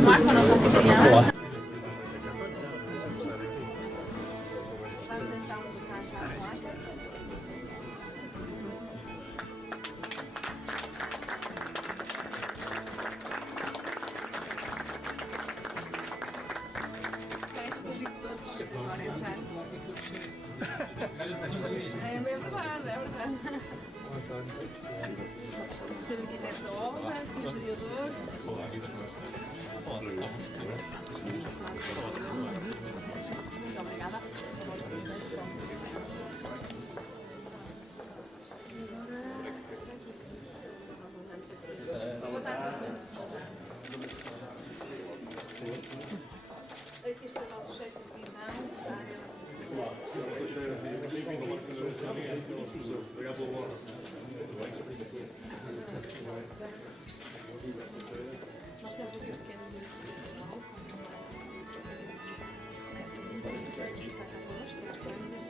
continuar com a nossa anfitriã. Olá. Vamos então descansar a costa. Parece o público todos agora entrar. É verdade, é verdade. Ser arquiteto da obra, ser historiador. Muito obrigada. Boa tarde. Aqui está o nosso chefe de divisão da área. Nós temos aqui um pequeno visual. Está cá connosco, é a câmera.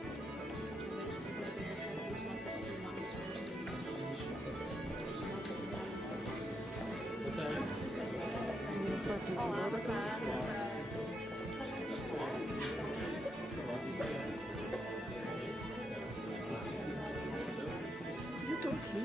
Vamos fazer a apresentação das nossas cerimónias. Olá, boa tarde. Eu estou aqui.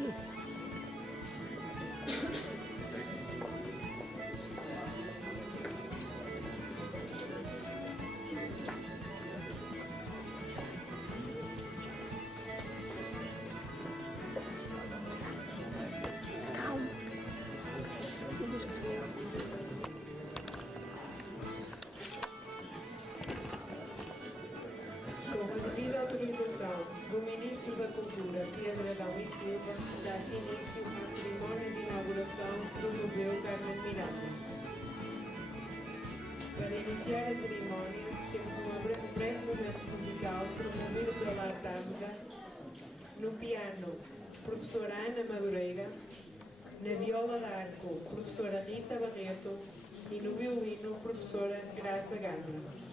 Calma. Não deixa que Com a devida autorização do Ministro da Cultura, Pedro Adão e Silva, dá-se início à cerimónia de inauguração do Museu Carmen Miranda. Para iniciar a cerimónia, temos um breve momento musical promovido pela Artâmica. No piano, professora Ana Madureira. Na viola de arco, professora Rita Barreto. E no violino, professora Graça Gama.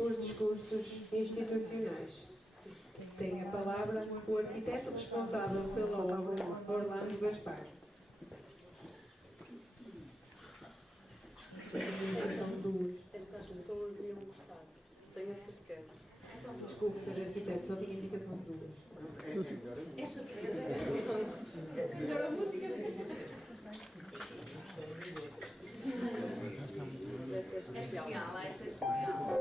os discursos institucionais. Tem a palavra o arquiteto responsável pela obra, Orlando Gaspar. São duas. Estas pessoas iam gostar, tenho a certeza. Desculpe, Sr. Arquiteto, só tinha indicação de duas. É surpresa. Melhor a música. Esta é especial. Esta é especial.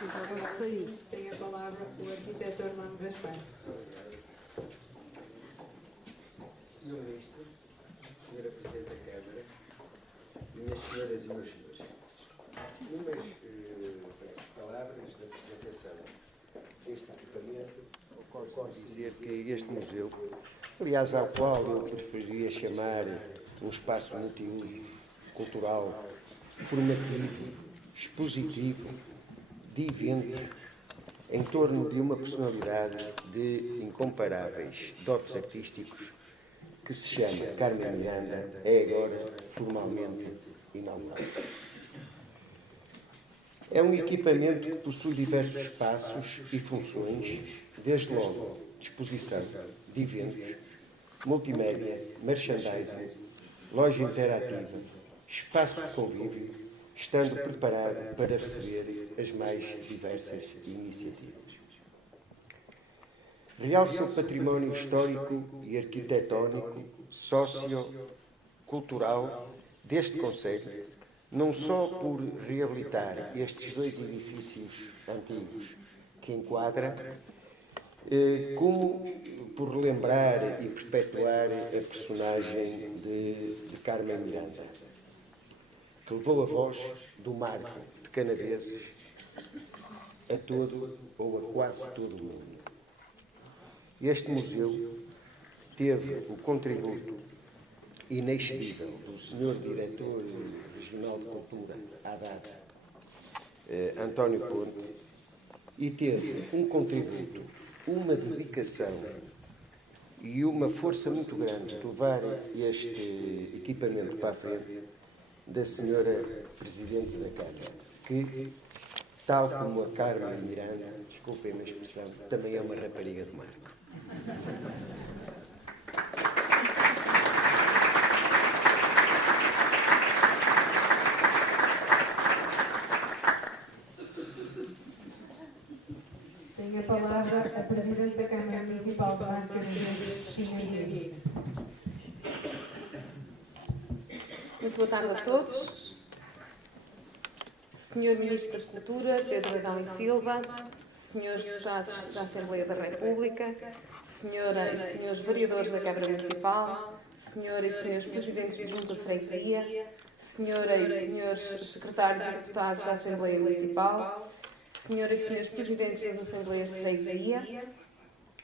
Precisava sair. Tem a palavra o arquiteto Orlando Gaspar. Senhor Ministro, Senhora Presidente da Câmara, minhas senhoras e meus senhores, numas palavras da apresentação deste equipamento, posso dizer que este museu, aliás, ao qual eu preferiria chamar um espaço multiuso, cultural, formativo, expositivo, de eventos, em torno de uma personalidade de incomparáveis dotes artísticos, que se chama Carmen Miranda, é agora formalmente inaugurado. É um equipamento que possui diversos espaços e funções, desde logo disposição de eventos, multimédia, merchandising, loja interativa, espaço de convívio, estando preparado para receber as mais diversas iniciativas. Realça o património histórico e arquitetónico, socio-cultural deste concelho, não só por reabilitar estes dois edifícios antigos que enquadra, como por relembrar e perpetuar a personagem de Carmen Miranda, que levou a voz do Marco de Canaveses a todo ou a quase todo o mundo. Este museu teve o contributo inexcedível do Sr. Diretor Regional de Cultura, Haddad, António Conde, e teve um contributo, uma dedicação e uma força muito grande de levar este equipamento para a frente, da senhora Presidente da Câmara, que, tal como a Carmen Miranda, desculpem a expressão, também é uma rapariga de marco. Tem a palavra a Presidente da Câmara Municipal de Marco Canaveses, Cristina Vieira. Muito boa tarde a todos. Senhor Ministro da Cultura, Pedro Adão e Silva, senhores deputados da Assembleia da República, senhoras e senhores vereadores da Câmara Municipal, senhoras e senhores presidentes de Junta de Freguesia, senhoras e senhores secretários e deputados da Assembleia Municipal, senhoras e senhores presidentes das Assembleias de Freguesia,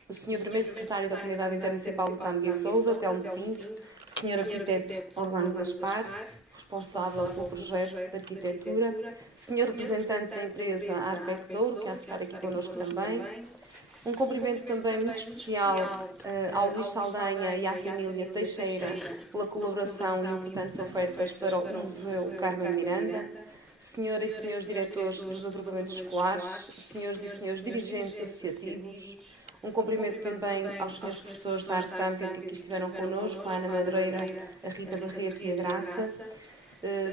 o senhor primeiro secretário da Comunidade Intermunicipal do Campo de Sousa, Telmo Pinto, senhor arquiteto Orlando Gaspar, responsável pelo projeto de arquitetura, senhor representante da empresa Arquec Douro, que há de estar aqui connosco também. Um cumprimento também muito especial ao Luís Saldanha e à família Teixeira pela colaboração e importantes ofertas para o Museu Carmen Miranda. Senhoras e senhores diretores dos agrupamentos escolares, senhores e senhores dirigentes associativos. Um cumprimento também aos senhores professores da arte tântrica que estiveram connosco, a Ana Madureira, a Rita Barreto e a Graça,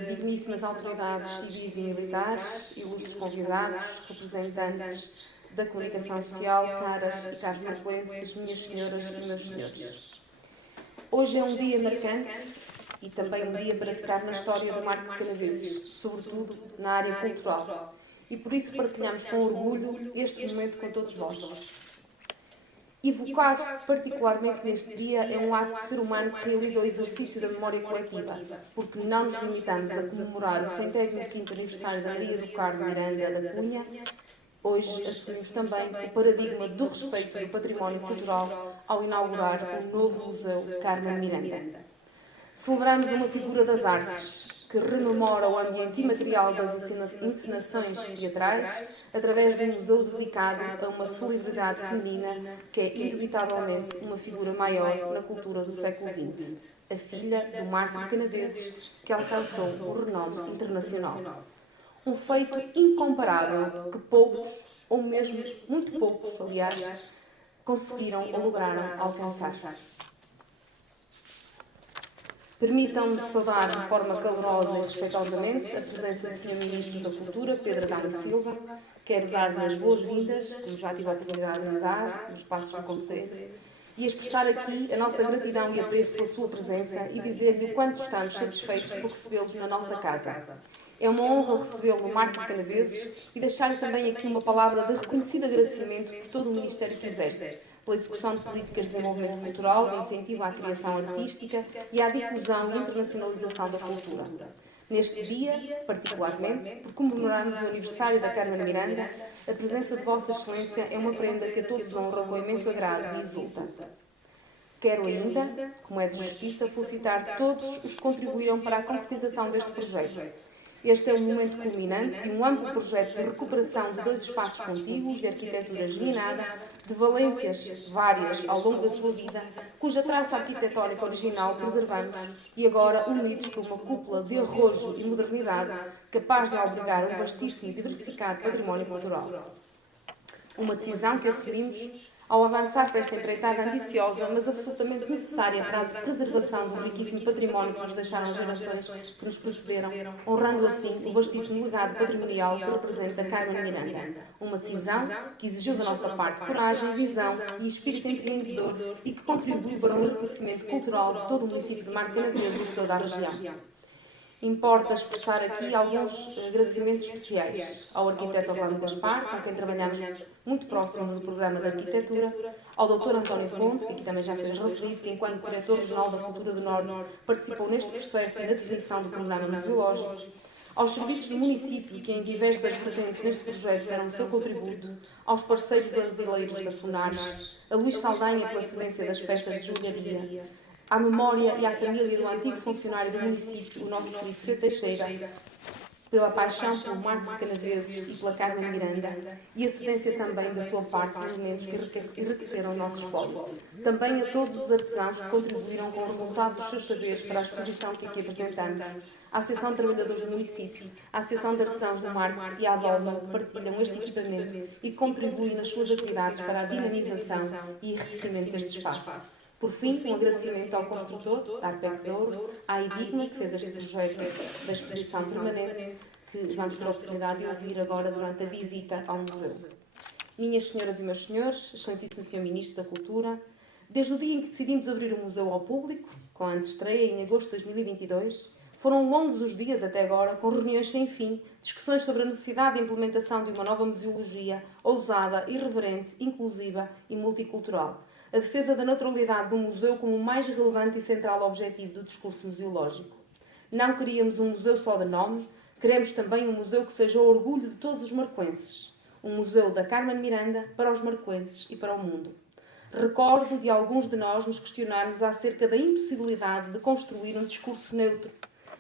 digníssimas autoridades civis e militares, ilustres convidados, representantes da comunicação social, caras e caros marcoenses, minhas senhoras e meus senhores. Hoje é um dia marcante e também um dia para ficar na história do Marco de Canaveses, sobretudo na área cultural. E por isso partilhamos com orgulho este momento com todos vós. Evocar particularmente neste dia é um ato de ser humano que realiza o exercício da memória coletiva, porque não nos limitamos a comemorar o 105º aniversário da Maria do Carmo Miranda da Cunha. Hoje assumimos também o paradigma do respeito do património cultural ao inaugurar o novo Museu Carmen Miranda. Celebramos uma figura das artes que rememora o ambiente imaterial das encenações teatrais através de um museu dedicado a uma celebridade feminina que é indubitavelmente uma figura maior na cultura do século XX, a filha do Marco de Canaveses, que alcançou o renome internacional. Um feito incomparável que poucos, ou mesmo muito poucos, aliás, conseguiram ou lograram alcançar. Permitam-me saudar de forma calorosa e respeitosamente a presença do Sr. Ministro da Cultura, Pedro Adão e Silva. Quero dar-lhe as boas-vindas, como já tive a oportunidade de dar, nos espaços do Conselho, e expressar aqui a nossa gratidão e apreço pela sua presença e dizer-lhe o quanto estamos satisfeitos por recebê-los na nossa casa. É uma honra recebê-lo no Marco de Canaveses e deixar-lhe também aqui uma palavra de reconhecido agradecimento por todo o Ministério que exerce, pela execução de políticas de desenvolvimento cultural, de incentivo à criação artística e à difusão e internacionalização da cultura. Neste dia, particularmente, por comemorarmos o aniversário da Carmen Miranda, a presença de Vossa Excelência é uma prenda que a todos honra com imenso agrado e exulta. Quero ainda, como é de justiça, felicitar todos os que contribuíram para a concretização deste projeto. Este é um momento culminante de um amplo projeto de recuperação de 2 espaços contíguos de arquitetura geminada, de valências várias ao longo da sua vida, cuja traça arquitetónica original preservamos e agora unidos por uma cúpula de arrojo e modernidade capaz de albergar um vastíssimo e diversificado património cultural. Uma decisão que assumimos ao avançar para esta empreitada ambiciosa, mas absolutamente necessária para a preservação do riquíssimo património que nos deixaram as gerações que nos precederam, honrando assim o vastíssimo legado patrimonial que representa a Carmen Miranda. Uma decisão que exigiu da nossa parte coragem, visão e espírito empreendedor e que contribuiu para o enriquecimento cultural de todo o município de Marco de Canaveses e de toda a região. Importa expressar aqui alguns agradecimentos especiais ao arquiteto Orlando Gaspar, com quem trabalhamos muito próximos no programa de arquitetura, ao Dr. António Ponte, que aqui também já fez referido, que enquanto Diretor Regional da Cultura do Norte participou neste processo e na definição do programa museológico, aos serviços do município, que em diversas vertentes neste projeto deram o seu contributo, aos parceiros brasileiros da FUNARES, a Luís Saldanha pela cedência das peças de jogaria, à memória e à família do antigo funcionário do município, o nosso querido C. Teixeira, pela paixão pelo Marco de Canaveses e pela Carmen Miranda, e a cedência também da sua parte de elementos que enriqueceram o nosso espólio. Também a todos os artesãos que contribuíram com o resultado dos seus saberes para a exposição que aqui apresentamos. A Associação de Trabalhadores do Município, a Associação de Artesãos do Marco e a Adolma partilham este equipamento e contribuem nas suas atividades para a dinamização e enriquecimento deste espaço. Por fim, um agradecimento ao construtor, da Arpec de Ouro, à Edigma, que fez este projeto da exposição permanente, que vamos ter a oportunidade de ouvir agora durante a visita ao museu. Minhas senhoras e meus senhores, excelentíssimo Sr. Ministro da Cultura, desde o dia em que decidimos abrir o museu ao público, com a antestreia em agosto de 2022, foram longos os dias até agora, com reuniões sem fim, discussões sobre a necessidade de implementação de uma nova museologia ousada, irreverente, inclusiva e multicultural. A defesa da naturalidade do museu como o mais relevante e central objetivo do discurso museológico. Não queríamos um museu só de nome, queremos também um museu que seja o orgulho de todos os marcoenses. Um museu da Carmen Miranda para os marcoenses e para o mundo. Recordo de alguns de nós nos questionarmos acerca da impossibilidade de construir um discurso neutro,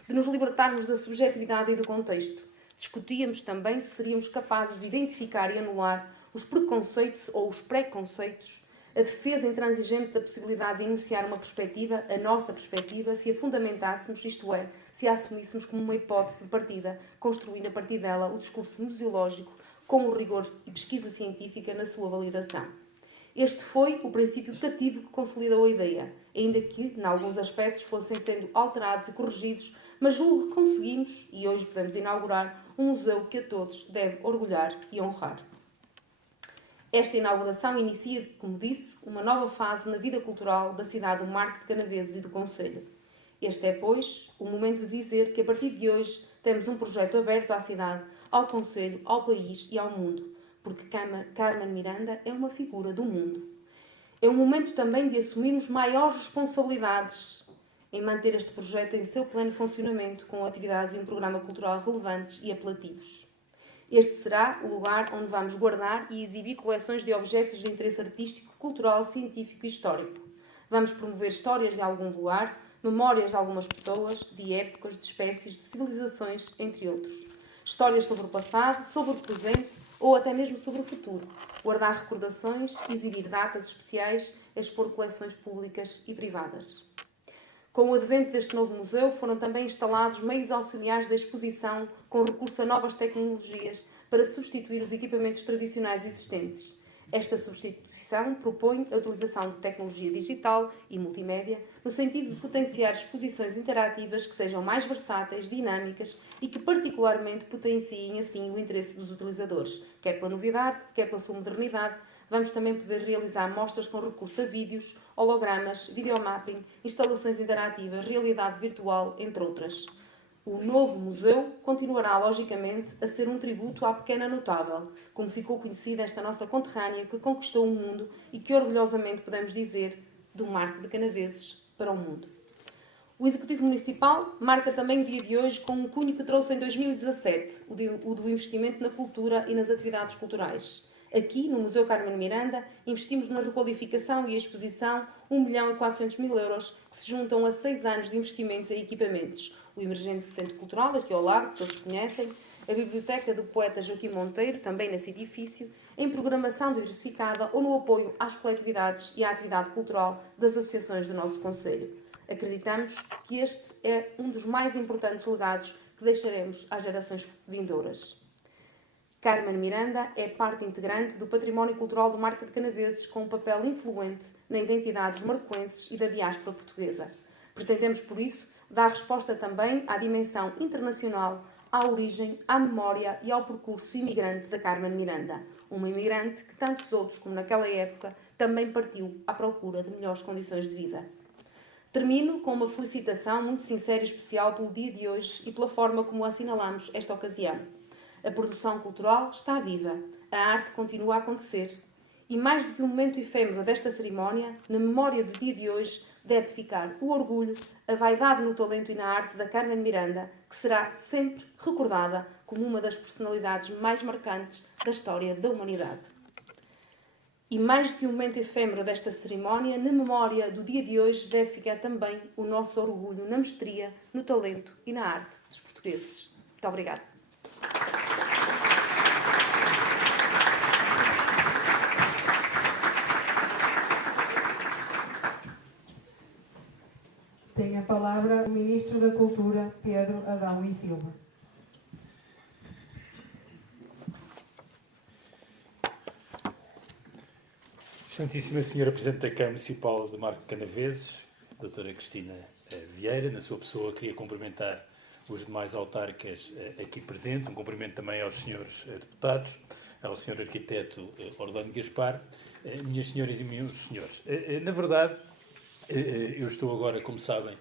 de nos libertarmos da subjetividade e do contexto. Discutíamos também se seríamos capazes de identificar e anular os preconceitos ou os preconceitos, a defesa intransigente da possibilidade de enunciar uma perspectiva, a nossa perspectiva, se a fundamentássemos, isto é, se a assumíssemos como uma hipótese de partida, construindo a partir dela o discurso museológico com o rigor e pesquisa científica na sua validação. Este foi o princípio cativo que consolidou a ideia, ainda que, em alguns aspectos, fossem sendo alterados e corrigidos, mas julgo que conseguimos, e hoje podemos inaugurar, um museu que a todos deve orgulhar e honrar. Esta inauguração inicia, como disse, uma nova fase na vida cultural da cidade do Marco de Canaveses e do Concelho. Este é, pois, o momento de dizer que, a partir de hoje, temos um projeto aberto à cidade, ao Concelho, ao país e ao mundo, porque Carmen Miranda é uma figura do mundo. É um momento também de assumirmos maiores responsabilidades em manter este projeto em seu pleno funcionamento, com atividades e um programa cultural relevantes e apelativos. Este será o lugar onde vamos guardar e exibir coleções de objetos de interesse artístico, cultural, científico e histórico. Vamos promover histórias de algum lugar, memórias de algumas pessoas, de épocas, de espécies, de civilizações, entre outros. Histórias sobre o passado, sobre o presente ou até mesmo sobre o futuro. Guardar recordações, exibir datas especiais, expor coleções públicas e privadas. Com o advento deste novo museu, foram também instalados meios auxiliares da exposição com recurso a novas tecnologias para substituir os equipamentos tradicionais existentes. Esta substituição propõe a utilização de tecnologia digital e multimédia no sentido de potenciar exposições interativas que sejam mais versáteis, dinâmicas e que particularmente potenciem assim o interesse dos utilizadores, quer pela novidade, quer pela sua modernidade. Vamos também poder realizar mostras com recurso a vídeos, hologramas, videomapping, instalações interativas, realidade virtual, entre outras. O novo museu continuará, logicamente, a ser um tributo à pequena notável, como ficou conhecida esta nossa conterrânea que conquistou o mundo e que orgulhosamente podemos dizer do Marco de Canaveses para o mundo. O Executivo Municipal marca também o dia de hoje com um cunho que trouxe em 2017, o do investimento na cultura e nas atividades culturais. Aqui, no Museu Carmen Miranda, investimos na requalificação e exposição 1.400.000 euros, que se juntam a 6 anos de investimentos em equipamentos. O Emergente Centro Cultural, aqui ao lado, que todos conhecem, a Biblioteca do Poeta Joaquim Monteiro, também nesse edifício, em programação diversificada ou no apoio às coletividades e à atividade cultural das associações do nosso Concelho. Acreditamos que este é um dos mais importantes legados que deixaremos às gerações vindouras. Carmen Miranda é parte integrante do património cultural do Marco de Canaveses, com um papel influente na identidade dos marcoenses e da diáspora portuguesa. Pretendemos, por isso, dar resposta também à dimensão internacional, à origem, à memória e ao percurso imigrante da Carmen Miranda, uma imigrante que, tantos outros como naquela época, também partiu à procura de melhores condições de vida. Termino com uma felicitação muito sincera e especial pelo dia de hoje e pela forma como assinalamos esta ocasião. A produção cultural está viva, a arte continua a acontecer. E mais do que um momento efêmero desta cerimónia, na memória do dia de hoje, deve ficar o orgulho, a vaidade no talento e na arte da Carmen Miranda, que será sempre recordada como uma das personalidades mais marcantes da história da humanidade. E mais do que um momento efêmero desta cerimónia, na memória do dia de hoje, deve ficar também o nosso orgulho na mestria, no talento e na arte dos portugueses. Muito obrigada. a palavra o Ministro da Cultura, Pedro Adão e Silva. Excelentíssima Senhora Presidente da Câmara Municipal de Marco Canaveses, Doutora Cristina Vieira, na sua pessoa queria cumprimentar os demais autarcas aqui presentes, um cumprimento também aos senhores deputados, ao senhor arquiteto Orlando Gaspar, minhas senhoras e meus senhores. Na verdade, eu estou agora, como sabem,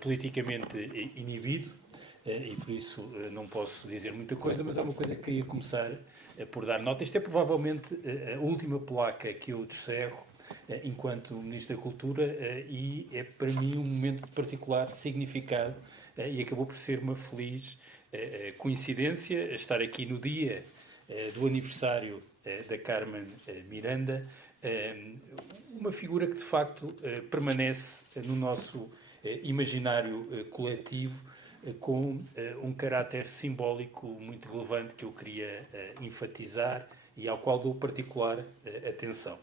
politicamente inibido e por isso não posso dizer muita coisa, mas há uma coisa que queria começar por dar nota. Isto é provavelmente a última placa que eu descerro enquanto Ministro da Cultura e é para mim um momento de particular significado e acabou por ser uma feliz coincidência estar aqui no dia do aniversário da Carmen Miranda, uma figura que de facto permanece no nosso imaginário coletivo com um caráter simbólico muito relevante que eu queria enfatizar e ao qual dou particular atenção.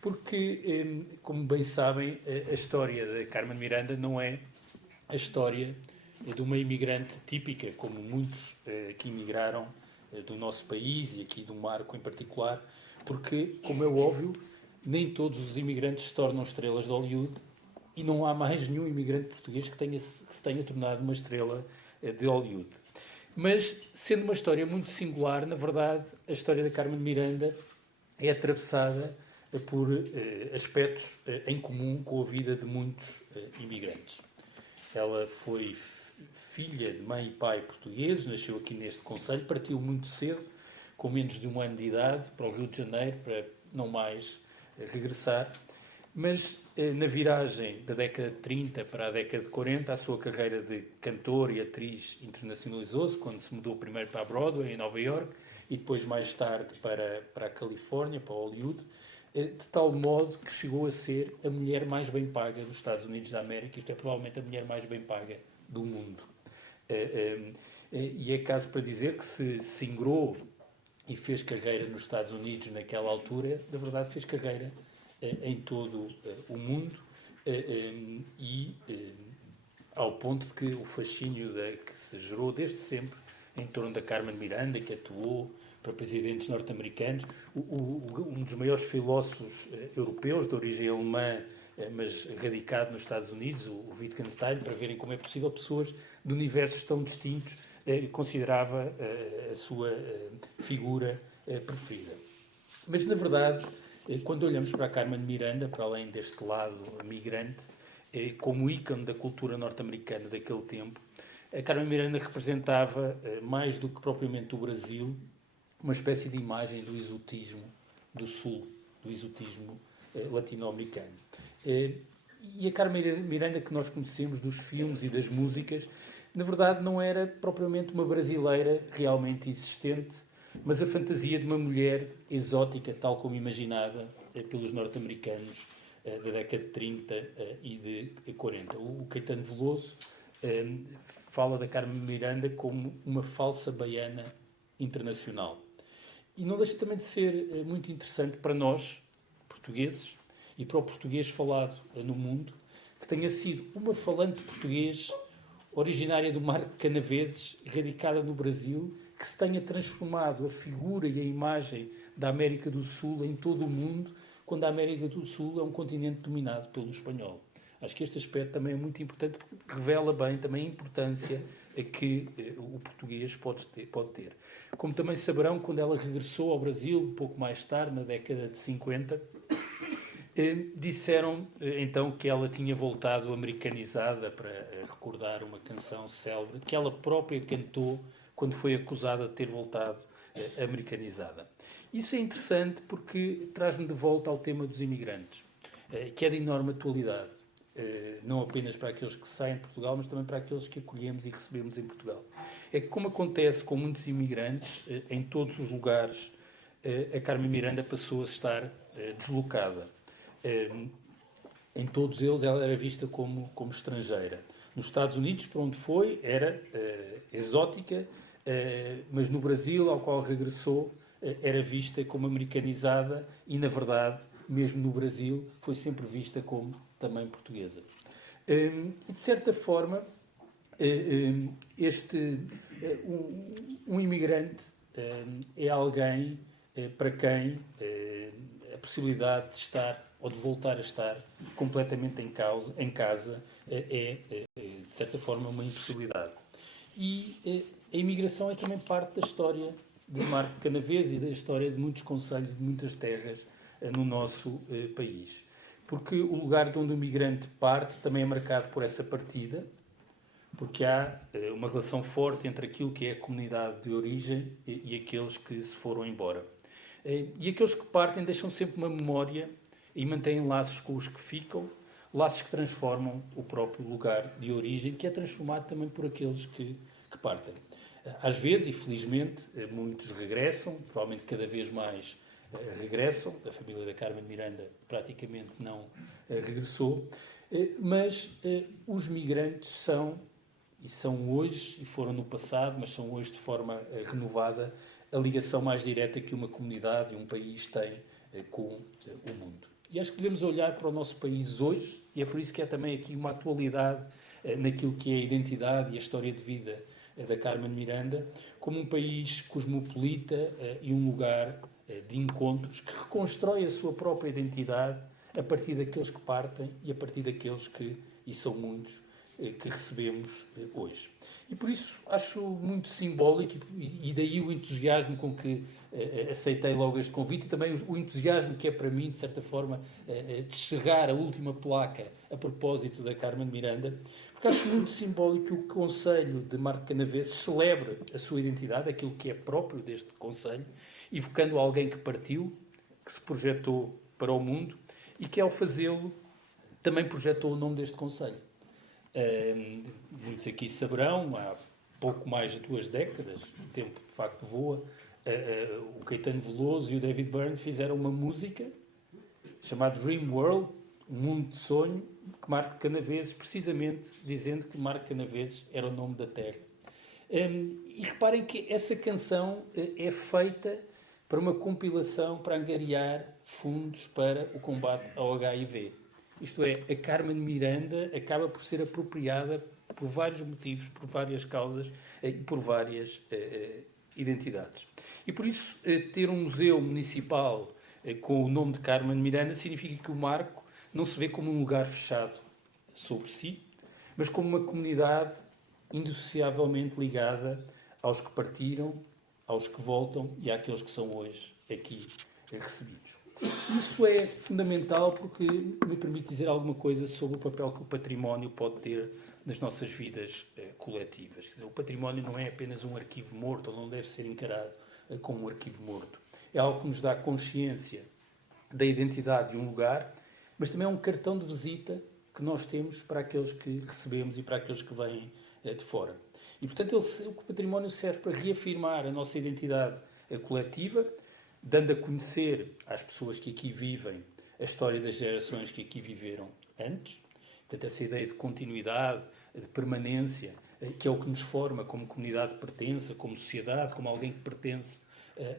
Porque, como bem sabem, a história da Carmen Miranda não é a história de uma imigrante típica, como muitos que imigraram do nosso país e aqui do Marco em particular, porque, como é óbvio, nem todos os imigrantes se tornam estrelas de Hollywood e não há mais nenhum imigrante português que se tenha tornado uma estrela de Hollywood. Mas, sendo uma história muito singular, na verdade, a história da Carmen Miranda é atravessada por aspectos em comum com a vida de muitos imigrantes. Ela foi filha de mãe e pai portugueses, nasceu aqui neste concelho, partiu muito cedo, com menos de 1 ano de idade, para o Rio de Janeiro, para não mais regressar. Mas na viragem da década de 30 para a década de 40, a sua carreira de cantora e atriz internacionalizou-se, quando se mudou primeiro para a Broadway, em Nova Iorque, e depois mais tarde para a Califórnia, para Hollywood, de tal modo que chegou a ser a mulher mais bem paga dos Estados Unidos da América, isto é provavelmente a mulher mais bem paga do mundo. E é caso para dizer que se singrou e fez carreira nos Estados Unidos naquela altura, na verdade fez carreira em todo o mundo e ao ponto de que o fascínio que se gerou desde sempre em torno da Carmen Miranda, que atuou para presidentes norte-americanos, um dos maiores filósofos europeus de origem alemã, mas radicado nos Estados Unidos, o Wittgenstein, para verem como é possível pessoas de universos tão distintos, considerava a sua figura preferida. Mas, na verdade, quando olhamos para a Carmen Miranda, para além deste lado migrante, como ícone da cultura norte-americana daquele tempo, a Carmen Miranda representava, mais do que propriamente o Brasil, uma espécie de imagem do exotismo do Sul, do exotismo latino-americano. E a Carmen Miranda que nós conhecemos dos filmes e das músicas, na verdade não era propriamente uma brasileira realmente existente, mas a fantasia de uma mulher exótica, tal como imaginada pelos norte-americanos da década de 30 e de 40. O Caetano Veloso fala da Carmen Miranda como uma falsa baiana internacional. E não deixa também de ser muito interessante para nós, portugueses, e para o português falado no mundo, que tenha sido uma falante português originária do Marco de Canaveses, radicada no Brasil, que se tenha transformado a figura e a imagem da América do Sul em todo o mundo, quando a América do Sul é um continente dominado pelo espanhol. Acho que este aspecto também é muito importante, porque revela bem também a importância que o português pode ter. Como também saberão, quando ela regressou ao Brasil, um pouco mais tarde, na década de 50, disseram então que ela tinha voltado americanizada, para recordar uma canção célebre que ela própria cantou quando foi acusada de ter voltado americanizada. Isso é interessante porque traz-me de volta ao tema dos imigrantes, que é de enorme atualidade, não apenas para aqueles que saem de Portugal, mas também para aqueles que acolhemos e recebemos em Portugal. É que, como acontece com muitos imigrantes, em todos os lugares, a Carmen Miranda passou a estar deslocada. Em todos eles ela era vista como estrangeira. Nos Estados Unidos, para onde foi, era exótica, mas no Brasil, ao qual regressou, era vista como americanizada e, na verdade, mesmo no Brasil, foi sempre vista como também portuguesa. E, de certa forma, um imigrante é alguém para quem a possibilidade de estar ou de voltar a estar completamente em casa de certa forma, uma impossibilidade. E a imigração é também parte da história de Marco de Canaveses e da história de muitos concelhos e de muitas terras no nosso país. Porque o lugar de onde o migrante parte também é marcado por essa partida, porque há uma relação forte entre aquilo que é a comunidade de origem e aqueles que se foram embora. E aqueles que partem deixam sempre uma memória e mantêm laços com os que ficam, laços que transformam o próprio lugar de origem, que é transformado também por aqueles que partem. Às vezes, e felizmente, muitos regressam, provavelmente cada vez mais regressam. A família da Carmen Miranda praticamente não regressou, mas os migrantes são hoje, e foram no passado, mas são hoje de forma renovada, a ligação mais direta que uma comunidade e um país tem com o mundo. E acho que devemos olhar para o nosso país hoje, e é por isso que há também aqui uma atualidade naquilo que é a identidade e a história de vida da Carmen Miranda, como um país cosmopolita e um lugar de encontros que reconstrói a sua própria identidade a partir daqueles que partem e a partir daqueles que, e são muitos, que recebemos hoje. E por isso acho muito simbólico, e daí o entusiasmo com que aceitei logo este convite, e também o entusiasmo que é para mim, de certa forma, de chegar à última placa a propósito da Carmen Miranda, porque acho muito simbólico que o Concelho de Marco de Canaveses celebre a sua identidade, aquilo que é próprio deste Concelho, evocando alguém que partiu, que se projetou para o mundo e que, ao fazê-lo, também projetou o nome deste Concelho. Muitos aqui saberão, há pouco mais de 2 décadas, o tempo de facto voa, o Caetano Veloso e o David Byrne fizeram uma música chamada Dream World, um mundo de sonho, que Marco de Canaveses, precisamente dizendo que Marco de Canaveses era o nome da terra. E reparem que essa canção é feita para uma compilação para angariar fundos para o combate ao HIV. Isto é, a Carmen Miranda acaba por ser apropriada por vários motivos, por várias causas e por várias identidades. E por isso, ter um museu municipal com o nome de Carmen Miranda significa que o Marco não se vê como um lugar fechado sobre si, mas como uma comunidade indissociavelmente ligada aos que partiram, aos que voltam e àqueles que são hoje aqui recebidos. Isso é fundamental porque me permite dizer alguma coisa sobre o papel que o património pode ter nas nossas vidas coletivas. Quer dizer, o património não é apenas um arquivo morto, ou não deve ser encarado como um arquivo morto. É algo que nos dá consciência da identidade de um lugar, mas também é um cartão de visita que nós temos para aqueles que recebemos e para aqueles que vêm de fora. E, portanto, o património serve para reafirmar a nossa identidade coletiva, dando a conhecer às pessoas que aqui vivem a história das gerações que aqui viveram antes. Portanto, essa ideia de continuidade, de permanência, que é o que nos forma como comunidade de pertença, como sociedade, como alguém que pertence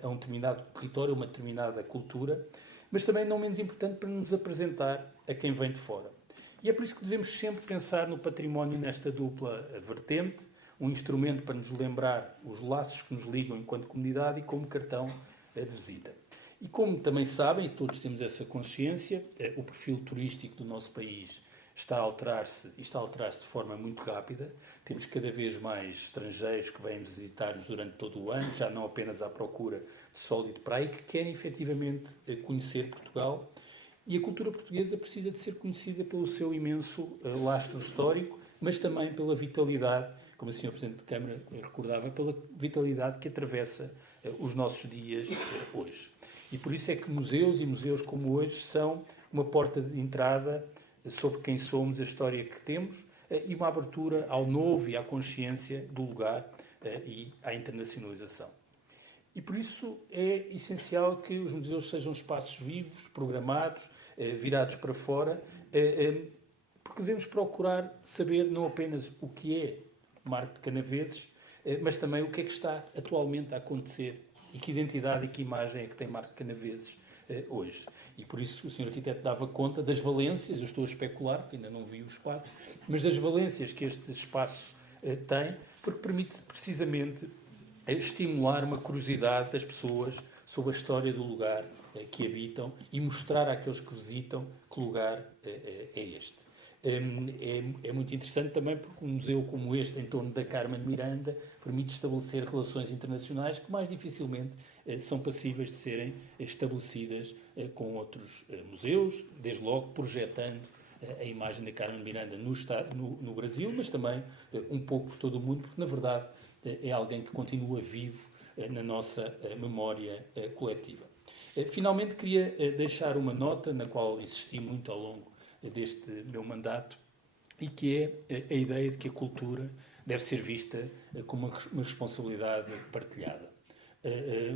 a um determinado território, a uma determinada cultura, mas também não menos importante para nos apresentar a quem vem de fora. E é por isso que devemos sempre pensar no património nesta dupla vertente, um instrumento para nos lembrar os laços que nos ligam enquanto comunidade e como cartão de visita. E como também sabem, e todos temos essa consciência, o perfil turístico do nosso país está a alterar-se de forma muito rápida. Temos cada vez mais estrangeiros que vêm visitar-nos durante todo o ano, já não apenas à procura de sol e de praia, que querem efetivamente conhecer Portugal. E a cultura portuguesa precisa de ser conhecida pelo seu imenso lastro histórico, mas também pela vitalidade, como o Sr. Presidente de Câmara recordava, pela vitalidade que atravessa os nossos dias hoje. E por isso é que museus e museus como hoje são uma porta de entrada sobre quem somos, a história que temos e uma abertura ao novo e à consciência do lugar e à internacionalização. E por isso é essencial que os museus sejam espaços vivos, programados, virados para fora, porque devemos procurar saber não apenas o que é Marco de Canaveses, mas também o que é que está atualmente a acontecer e que identidade e que imagem é que tem Marco de Canaveses hoje. E por isso o Sr. Arquiteto dava conta das valências, eu estou a especular, porque ainda não vi o espaço, mas das valências que este espaço tem, porque permite precisamente estimular uma curiosidade das pessoas sobre a história do lugar que habitam e mostrar àqueles que visitam que lugar é este. É muito interessante também porque um museu como este, em torno da Carmen Miranda, permite estabelecer relações internacionais que mais dificilmente são passíveis de serem estabelecidas com outros museus, desde logo projetando a imagem da Carmen Miranda no Brasil, mas também um pouco por todo o mundo, porque na verdade é alguém que continua vivo na nossa memória coletiva. Finalmente queria deixar uma nota na qual insisti muito ao longo deste meu mandato e que é a ideia de que a cultura deve ser vista como uma responsabilidade partilhada.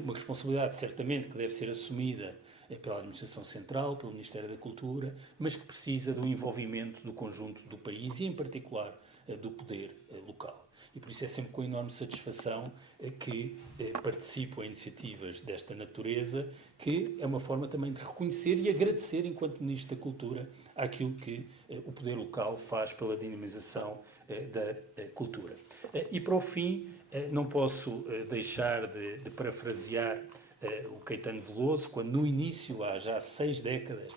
Uma responsabilidade certamente que deve ser assumida pela Administração Central, pelo Ministério da Cultura, mas que precisa do envolvimento do conjunto do país e, em particular, do poder local. E por isso é sempre com enorme satisfação que participo em iniciativas desta natureza, que é uma forma também de reconhecer e agradecer, enquanto Ministro da Cultura, àquilo que o poder local faz pela dinamização da cultura. E para o fim, não posso deixar de parafrasear o Caetano Veloso, quando no início, há já 6 décadas,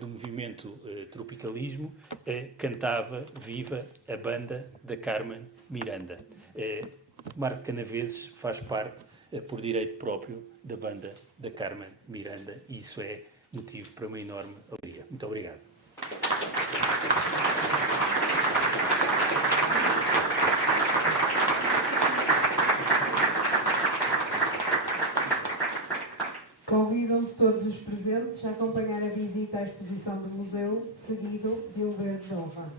do movimento tropicalismo, cantava Viva a banda da Carmen Miranda. Marco Canaveses faz parte, por direito próprio, da banda da Carmen Miranda e isso é motivo para uma enorme alegria. Muito obrigado. Convidam-se todos os presentes a acompanhar a visita à exposição do museu, seguido de um verde nova.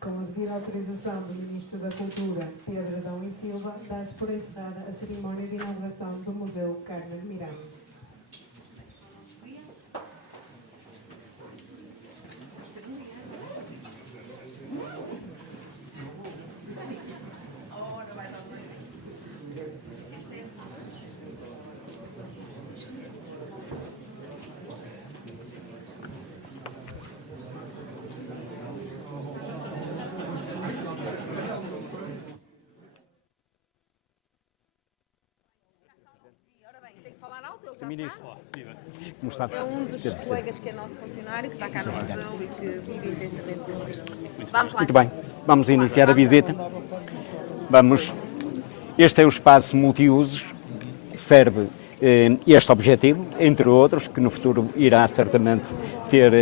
Com a devida autorização do Ministro da Cultura, Pedro Adão e Silva, dá-se por encerrada a cerimónia de inauguração do Museu Carmen Miranda. É um dos colegas que é nosso funcionário, que está cá no museu e que vive intensamente connosco. Vamos lá. Muito bem, vamos iniciar a visita. Este é o espaço multiusos, serve este objetivo, entre outros, que no futuro irá certamente ter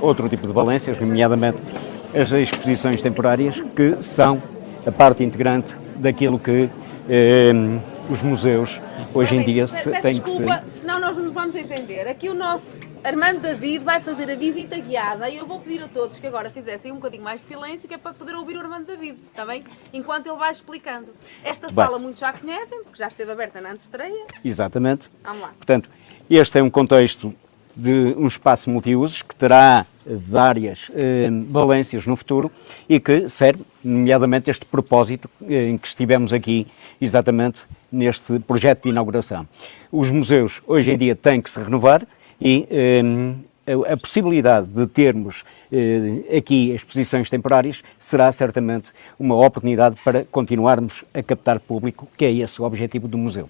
outro tipo de valências, nomeadamente as exposições temporárias, que são a parte integrante daquilo que os museus hoje em dia têm que ser. Senão nós não nos vamos entender. Aqui o nosso Armando David vai fazer a visita guiada e eu vou pedir a todos que agora fizessem um bocadinho mais de silêncio, que é para poder ouvir o Armando David, está bem? Enquanto ele vai explicando. Esta sala muitos já conhecem, porque já esteve aberta na antestreia. Exatamente. Vamos lá. Portanto, este é um contexto de um espaço multiusos que terá várias valências no futuro e que serve, nomeadamente, este propósito em que estivemos aqui exatamente neste projeto de inauguração. Os museus hoje em dia têm que se renovar e a possibilidade de termos aqui exposições temporárias será certamente uma oportunidade para continuarmos a captar público, que é esse o objetivo do museu.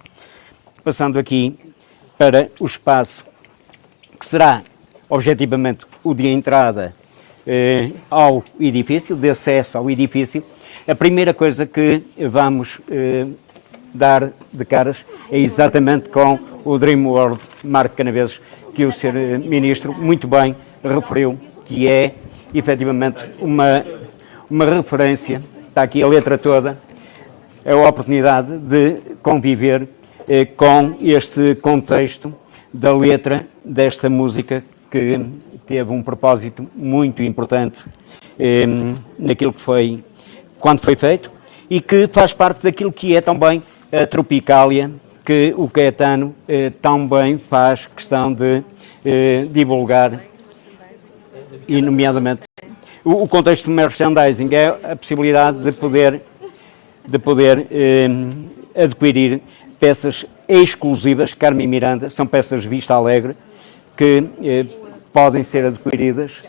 Passando aqui para o espaço que será objetivamente o de entrada ao edifício, de acesso ao edifício, a primeira coisa que vamos dar de caras é exatamente com o Dream World Marco Canaveses, que o Sr. Ministro muito bem referiu, que é efetivamente uma referência, está aqui a letra toda, é a oportunidade de conviver com este contexto da letra desta música que teve um propósito muito importante naquilo que foi, quando foi feito, e que faz parte daquilo que é também a Tropicália, que o Caetano também faz questão de divulgar, e nomeadamente o contexto de merchandising é a possibilidade de poder adquirir peças exclusivas. Carmen Miranda são peças de vista alegre, que podem ser adquiridas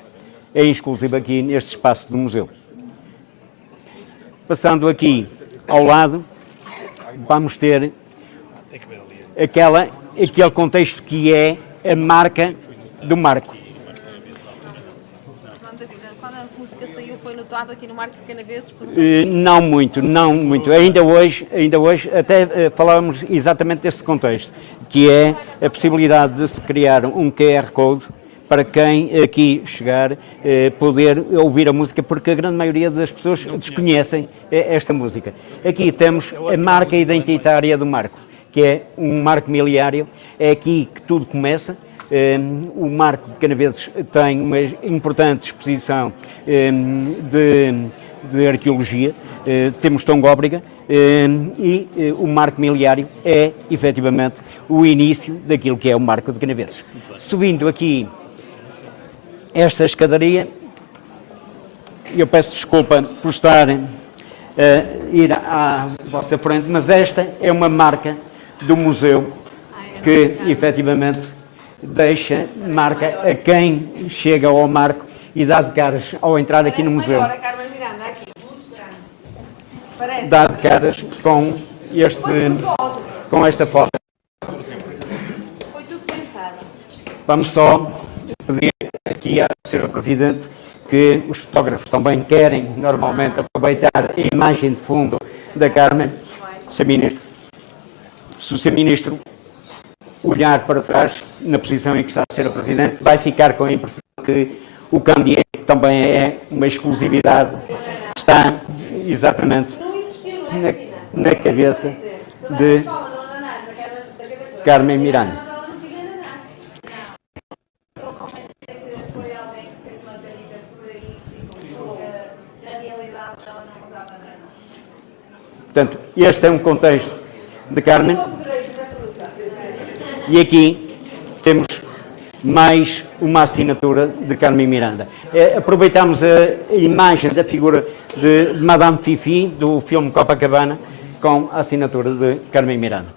em exclusivo aqui neste espaço do museu. Passando aqui ao lado, vamos ter aquele contexto que é a marca do Marco. Quando a música saiu, foi notado aqui no Marco de Canaveses? Não muito, não muito. Ainda hoje até falávamos exatamente desse contexto, que é a possibilidade de se criar um QR Code para quem aqui chegar poder ouvir a música, porque a grande maioria das pessoas desconhecem esta música. Aqui temos a marca identitária do Marco, que é um marco miliário, é aqui que tudo começa. O Marco de Canaveses tem uma importante exposição de arqueologia, temos Tongóbrega, e o Marco Miliário é, efetivamente, o início daquilo que é o Marco de Canaveses. Subindo aqui esta escadaria, eu peço desculpa por estar a ir à vossa frente, mas esta é uma marca do museu que, efetivamente, marca a quem chega ao Marco e dá de caras ao entrar aqui no museu. Maior a Carmen Miranda, aqui, muito grande. Parece. Dá de caras com esta foto. Foi tudo pensado. Vamos só pedir aqui à Sra. Presidente que os fotógrafos também querem normalmente aproveitar a imagem de fundo da Carmen. Sr. Ministro, se o Sr. Ministro olhar para trás, na posição em que está a Sra. Presidente, vai ficar com a impressão que o candeeiro também é uma exclusividade, está exatamente na cabeça de Carmen Miranda. Portanto, este é um contexto de Carmen. E aqui temos mais uma assinatura de Carmen Miranda. Aproveitamos a imagem da figura de Madame Fifi, do filme Copacabana, com a assinatura de Carmen Miranda.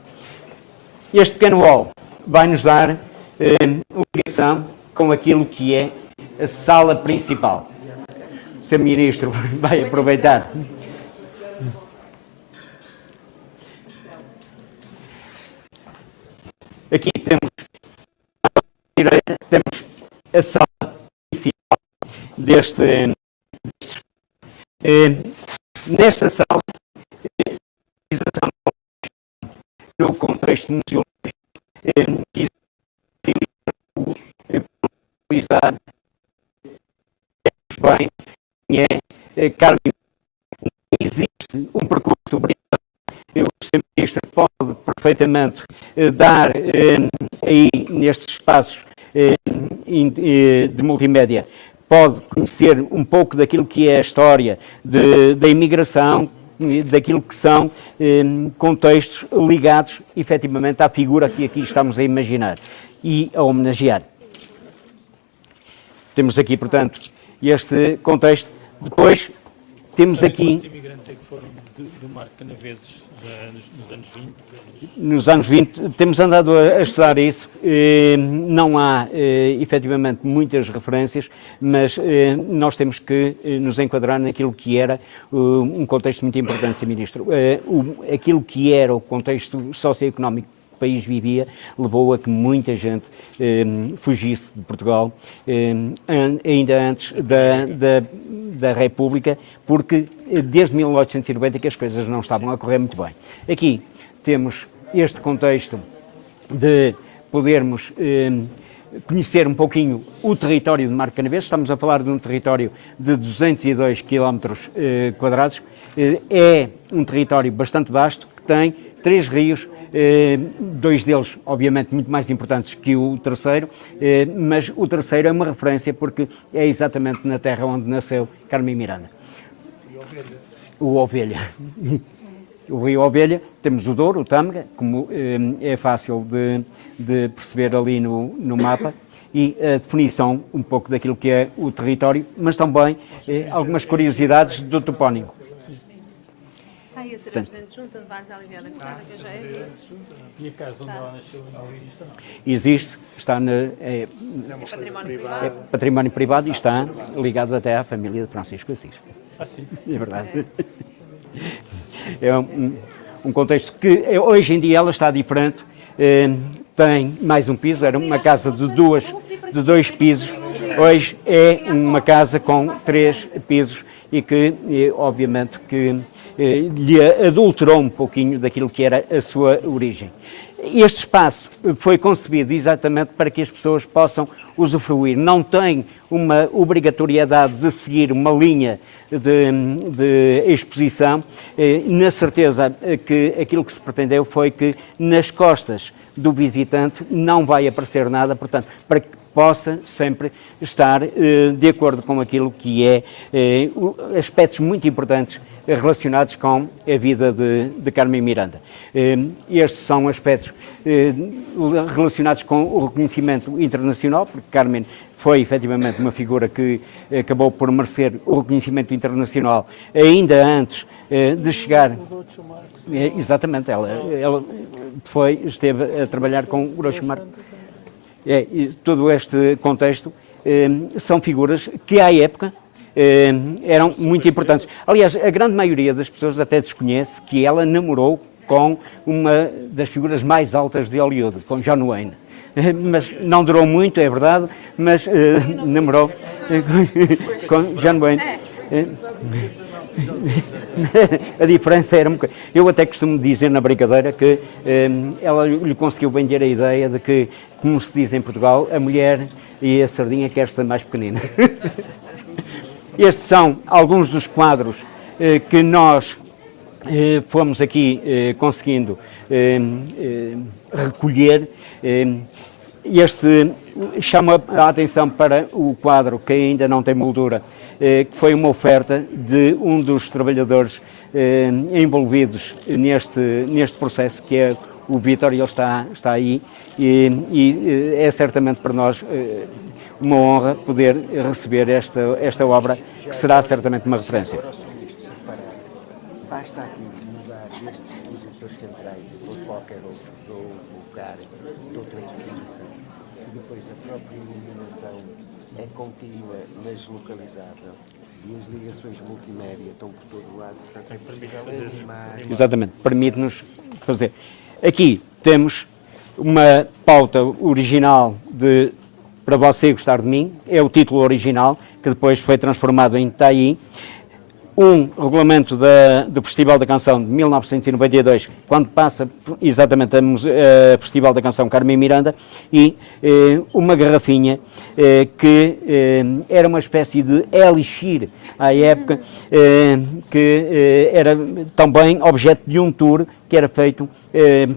Este pequeno hall vai-nos dar uma ligação com aquilo que é a sala principal. O Sr. Ministro vai aproveitar. Aqui temos a sala principal nesta sala, no contexto museológico, Carmen, existe um percurso brilhante. O Sr. Ministro pode perfeitamente dar aí nestes espaços de multimédia, pode conhecer um pouco daquilo que é a história da imigração, daquilo que são contextos ligados efetivamente à figura que aqui estamos a imaginar e a homenagear. Temos aqui, portanto, este contexto. Depois temos aqui... Os imigrantes é que foram do Marco Canaveses nos anos 20? Nos anos 20, temos andado a estudar isso. Não há, efetivamente, muitas referências, mas nós temos que nos enquadrar naquilo que era um contexto muito importante, Sr. Ministro. Aquilo que era o contexto socioeconómico que o país vivia levou a que muita gente fugisse de Portugal, ainda antes da República, porque desde 1890 que as coisas não estavam a correr muito bem. Aqui temos este contexto de podermos conhecer um pouquinho o território de Marco Canaveses. Estamos a falar de um território de 202 km². É um território bastante vasto, que tem 3 rios, 2 deles, obviamente, muito mais importantes que o terceiro, mas o terceiro é uma referência porque é exatamente na terra onde nasceu Carmen Miranda. O Ovelha. O rio Ovelha, temos o Douro, o Tâmega, como é fácil de perceber ali no mapa, e a definição um pouco daquilo que é o território, mas também algumas curiosidades do topónimo. e a Sra. Presidente de Junta de Vários Aliviada Cortada, que eu já vi. E a casa onde ela nasceu não existe, não? Existe, está Património privado. património privado e está ligado até à família de Francisco Assis. Ah, sim. É verdade. É um contexto que hoje em dia ela está diferente. Tem mais um piso, era uma casa de dois pisos. Hoje é uma casa com 3 pisos e que, obviamente, que lhe adulterou um pouquinho daquilo que era a sua origem. Este espaço foi concebido exatamente para que as pessoas possam usufruir. Não tem uma obrigatoriedade de seguir uma linha de exposição, na certeza que aquilo que se pretendeu foi que nas costas do visitante não vai aparecer nada, portanto, para que possa sempre estar de acordo com aquilo que é aspectos muito importantes relacionados com a vida de Carmen Miranda. Estes são aspectos relacionados com o reconhecimento internacional, porque Carmen foi efetivamente uma figura que acabou por merecer o reconhecimento internacional ainda antes de chegar. Exatamente, ela esteve a trabalhar com o Groucho Marx. Todo este contexto são figuras que à época eram muito importantes. Aliás, a grande maioria das pessoas até desconhece que ela namorou com uma das figuras mais altas de Hollywood, com John Wayne. Mas não durou muito, é verdade, mas namorou com John Wayne. A diferença era um bocadinho. Eu até costumo dizer na brincadeira que ela lhe conseguiu vender a ideia de que, como se diz em Portugal, a mulher e a sardinha quer ser mais pequenina. Estes são alguns dos quadros que nós fomos aqui conseguindo recolher. Este chama a atenção para o quadro que ainda não tem moldura, que foi uma oferta de um dos trabalhadores envolvidos neste processo, que é o Vítor, e ele está aí, e é certamente para nós uma honra poder receber esta obra, que será certamente uma referência. Basta aqui mudar estes expositores centrais e por qualquer outro, ou colocar de outra exposição. E depois a própria iluminação é contínua, mas localizável. E as ligações multimédia estão por todo lado, portanto é possível animar. Exatamente, permite-nos fazer. Aqui temos uma pauta original de Para Você Gostar de Mim, é o título original, que depois foi transformado em Taí. Um regulamento do Festival da Canção de 1992, quando passa exatamente a Festival da Canção Carmen Miranda, e uma garrafinha que era uma espécie de elixir à época, que era também objeto de um tour que era feito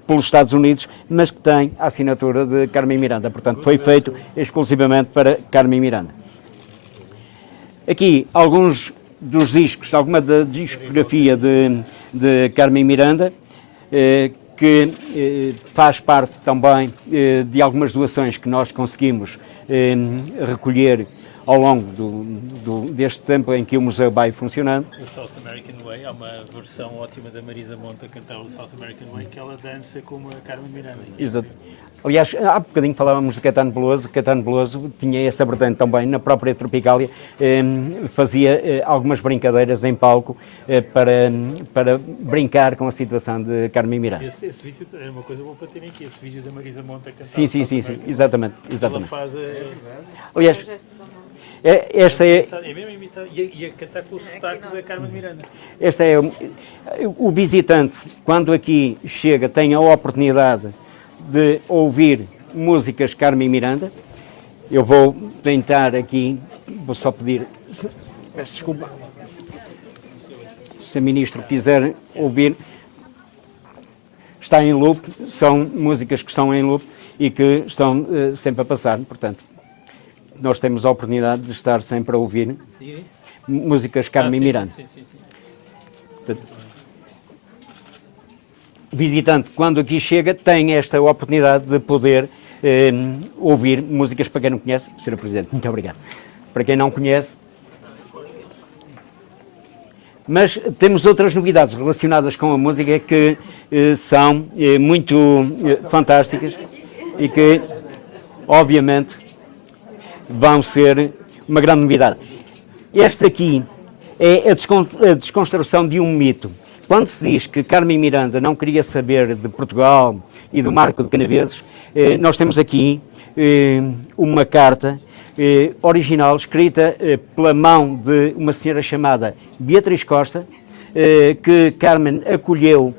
pelos Estados Unidos, mas que tem a assinatura de Carmen Miranda. Portanto, foi feito exclusivamente para Carmen Miranda. Aqui alguns dos discos, alguma da discografia de Carmen Miranda, que faz parte também de algumas doações que nós conseguimos recolher ao longo deste tempo em que o museu vai funcionando. O South American Way, há uma versão ótima da Marisa Monte a cantar o South American Way, que ela dança como a Carmen Miranda. Exato. Aliás, há bocadinho falávamos de Caetano Veloso. Caetano Veloso tinha essa vertente também na própria Tropicália, fazia algumas brincadeiras em palco para brincar com a situação de Carmen Miranda. Esse vídeo é uma coisa boa para terem aqui, esse vídeo da Marisa Monte a cantar. Sim, exatamente. Ela faz Aliás, esta é... É mesmo imitar, e a cantar com o sotaque da Carmen Miranda. Esta é o visitante, quando aqui chega, tem a oportunidade de ouvir músicas Carmen Miranda. Eu vou tentar aqui, vou só pedir, peço desculpa, se a Ministro quiser ouvir, está em loop, são músicas que estão em loop e que estão sempre a passar, portanto, nós temos a oportunidade de estar sempre a ouvir músicas Carmen Miranda. Sim. Portanto, o visitante, quando aqui chega, tem esta oportunidade de poder ouvir músicas. Para quem não conhece, Sr. Presidente, muito obrigado. Para quem não conhece, Mas temos outras novidades relacionadas com a música que são muito fantásticas e que, obviamente, vão ser uma grande novidade. Este aqui é a desconstrução de um mito. Quando se diz que Carmen Miranda não queria saber de Portugal e do Marco de Canaveses, nós temos aqui uma carta original, escrita pela mão de uma senhora chamada Beatriz Costa, que Carmen acolheu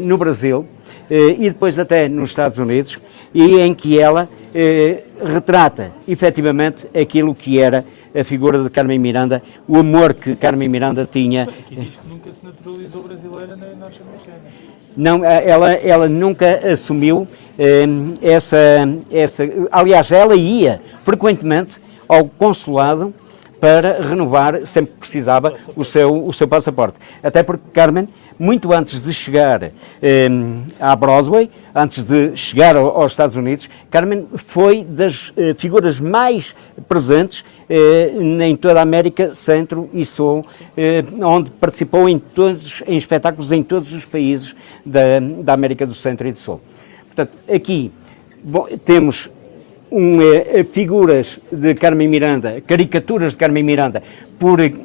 no Brasil e depois até nos Estados Unidos, e em que ela retrata efetivamente aquilo que era a figura de Carmen Miranda, o amor que Carmen Miranda tinha. Aqui diz que nunca se naturalizou brasileira nem norte-americana. Não, ela nunca assumiu aliás, ela ia frequentemente ao consulado para renovar, sempre que precisava, o seu passaporte. Até porque Carmen, muito antes de chegar à Broadway, antes de chegar aos Estados Unidos, Carmen foi das figuras mais presentes em toda a América, Centro e Sul, onde participou em espetáculos em todos os países da América do Centro e do Sul. Portanto, aqui temos figuras de Carmen Miranda, caricaturas de Carmen Miranda,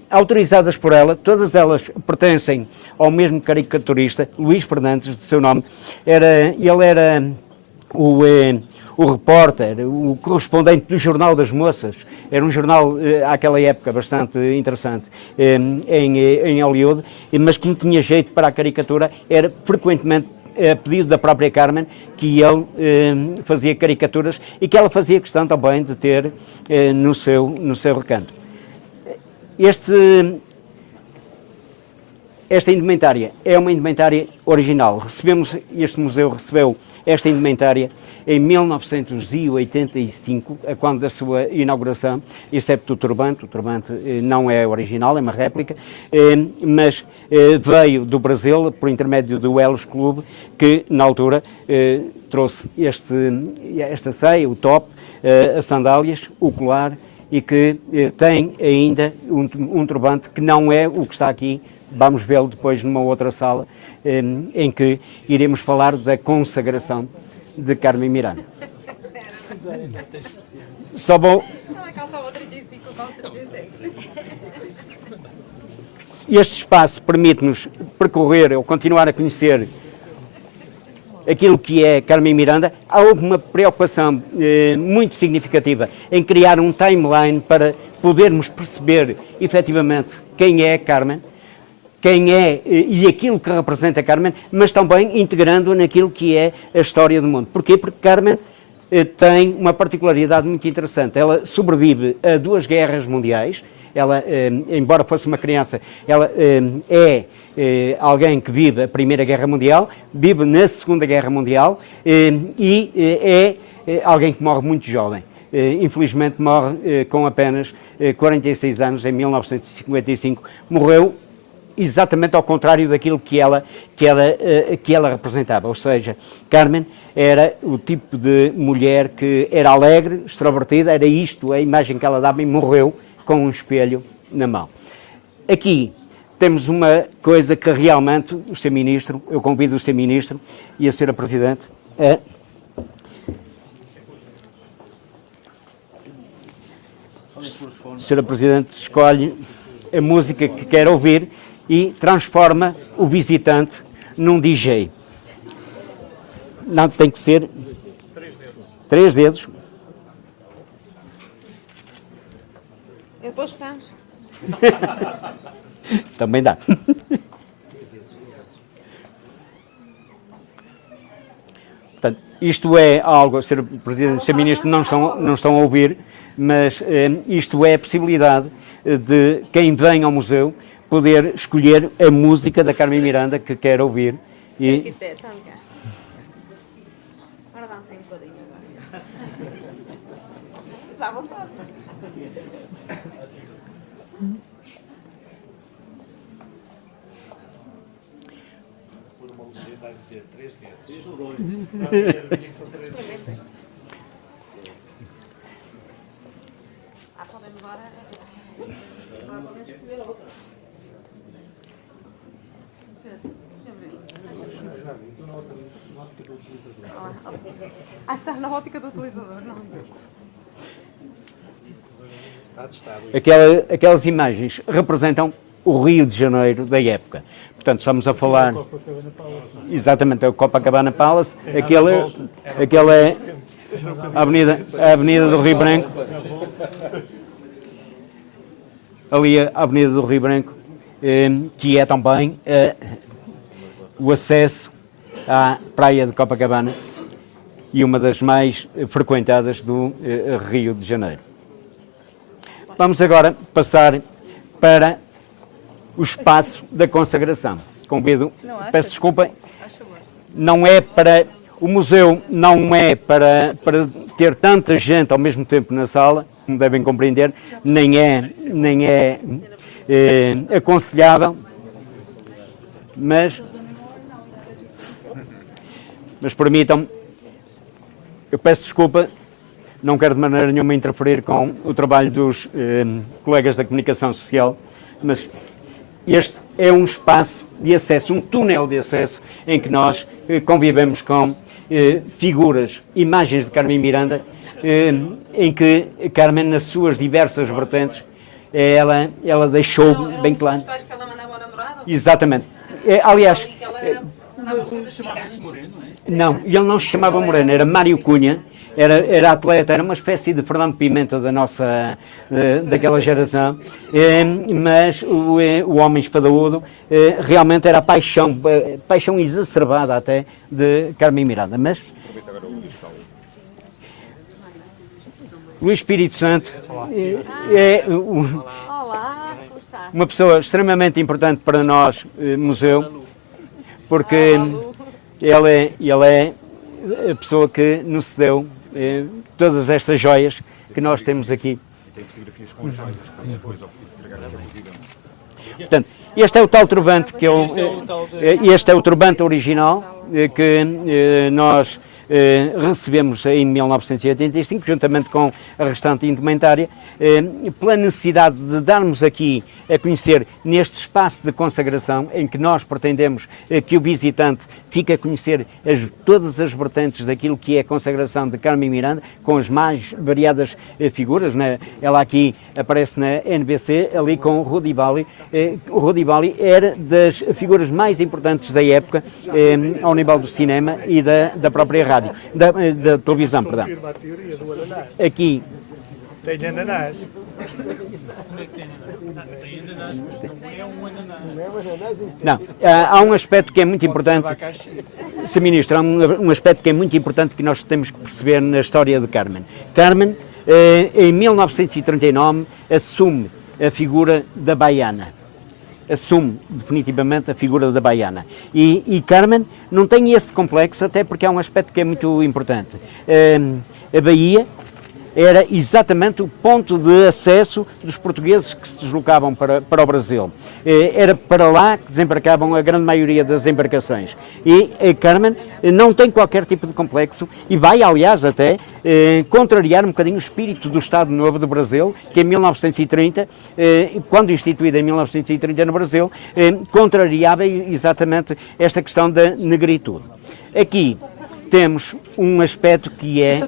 autorizadas por ela, todas elas pertencem ao mesmo caricaturista, Luís Fernandes, de seu nome. Ele era o repórter, o correspondente do Jornal das Moças. Era um jornal, àquela época, bastante interessante, em Hollywood, mas que não tinha jeito para a caricatura, era frequentemente a pedido da própria Carmen, que ele fazia caricaturas e que ela fazia questão também de ter no seu recanto. Esta indumentária é uma indumentária original. Este museu recebeu esta indumentária em 1985, quando da sua inauguração, excepto o turbante. O turbante não é original, é uma réplica, mas veio do Brasil por intermédio do Elos Clube, que na altura trouxe esta ceia, o top, as sandálias, o colar, e que tem ainda um turbante que não é o que está aqui. Vamos vê-lo depois numa outra sala, em que iremos falar da consagração de Carmen Miranda. Só vou... Este espaço permite-nos percorrer ou continuar a conhecer aquilo que é Carmen Miranda. Há uma preocupação muito significativa em criar um timeline para podermos perceber efetivamente quem é Carmen, quem é e aquilo que representa Carmen, mas também integrando naquilo que é a história do mundo. Porquê? Porque Carmen tem uma particularidade muito interessante. Ela sobrevive a 2 guerras mundiais. Ela, embora fosse uma criança, ela é alguém que vive a Primeira Guerra Mundial, vive na Segunda Guerra Mundial e é alguém que morre muito jovem. Infelizmente morre com apenas 46 anos, em 1955. Morreu exatamente ao contrário daquilo que ela representava. Ou seja, Carmen era o tipo de mulher que era alegre, extrovertida, era isto a imagem que ela dava, e morreu com um espelho na mão. Aqui temos uma coisa que realmente o Sr. Ministro, eu convido o Sr. Ministro e a Sra. Presidente a Sra. Presidente escolhe a música que quer ouvir e transforma o visitante num DJ. Não, tem que ser 3 dedos. E depois ficamos. Também dá. Portanto, isto é algo, Sr. Presidente e Sr. Ministro não estão a ouvir, mas isto é a possibilidade de quem vem ao museu poder escolher a música da Carmen Miranda que quer ouvir. E... Agora dancem um bocadinho agora. Dá vontade. Por uma legenda a dizer 3 dedos. Podem levar a... Agora podem escolher outra. Estás na ótica do utilizador, não. Está testado. Aquelas imagens representam o Rio de Janeiro da época. Portanto, estamos a falar... Exatamente, é o Copacabana Palace. Aquela é a Avenida do Rio Branco. Ali a Avenida do Rio Branco, que é também o acesso à praia de Copacabana e uma das mais frequentadas do Rio de Janeiro. Vamos agora passar para o espaço da consagração. Convido, peço desculpa, não é para... O museu não é para ter tanta gente ao mesmo tempo na sala, como devem compreender, nem é aconselhável, mas permitam-me, eu peço desculpa, não quero de maneira nenhuma interferir com o trabalho dos colegas da comunicação social, mas este é um espaço de acesso, um túnel de acesso, em que nós convivemos com figuras, imagens de Carmen Miranda, em que Carmen, nas suas diversas vertentes, ela deixou bem claro. Os que ela mandava ao namorado? Exatamente. Aliás, Que ela mandava as coisas ficar. não, ele não se chamava Moreno, era Mário Cunha, era atleta, era uma espécie de Fernando Pimenta da nossa, daquela geração, mas o homem espadaúdo realmente era a paixão exacerbada até de Carmen Miranda. Mas o Espírito Santo é Olá, como está? uma pessoa extremamente importante para nós, museu, porque ele é a pessoa que nos cedeu todas estas joias que nós temos aqui. Tem fotografias com as joias que depois ao entregar a vida. Portanto, este é o tal turbante este é o turbante original que nós recebemos em 1985, juntamente com a restante indumentária, pela necessidade de darmos aqui a conhecer neste espaço de consagração, em que nós pretendemos que o visitante fique a conhecer todas as vertentes daquilo que é a consagração de Carmen Miranda, com as mais variadas figuras. Ela aqui aparece na NBC, ali com o Rudi Valli. O Rudi Valli era das figuras mais importantes da época, ao nível do cinema e da própria rádio, da televisão, perdão. Confirma a teoria do ananás. Aqui, Tem ananás. não, há um aspecto que é muito importante, Sr. Ministro, há um aspecto que é muito importante que nós temos que perceber na história de Carmen. Carmen, em 1939, assume a figura da baiana. Assume definitivamente a figura da baiana. E Carmen não tem esse complexo, até porque há um aspecto que é muito importante. A Bahia era exatamente o ponto de acesso dos portugueses que se deslocavam para o Brasil. Era para lá que desembarcavam a grande maioria das embarcações. E Carmen não tem qualquer tipo de complexo e vai, aliás, até contrariar um bocadinho o espírito do Estado Novo do Brasil, que em 1930, quando instituída em 1930 no Brasil, contrariava exatamente esta questão da negritude. Aqui temos um aspecto que é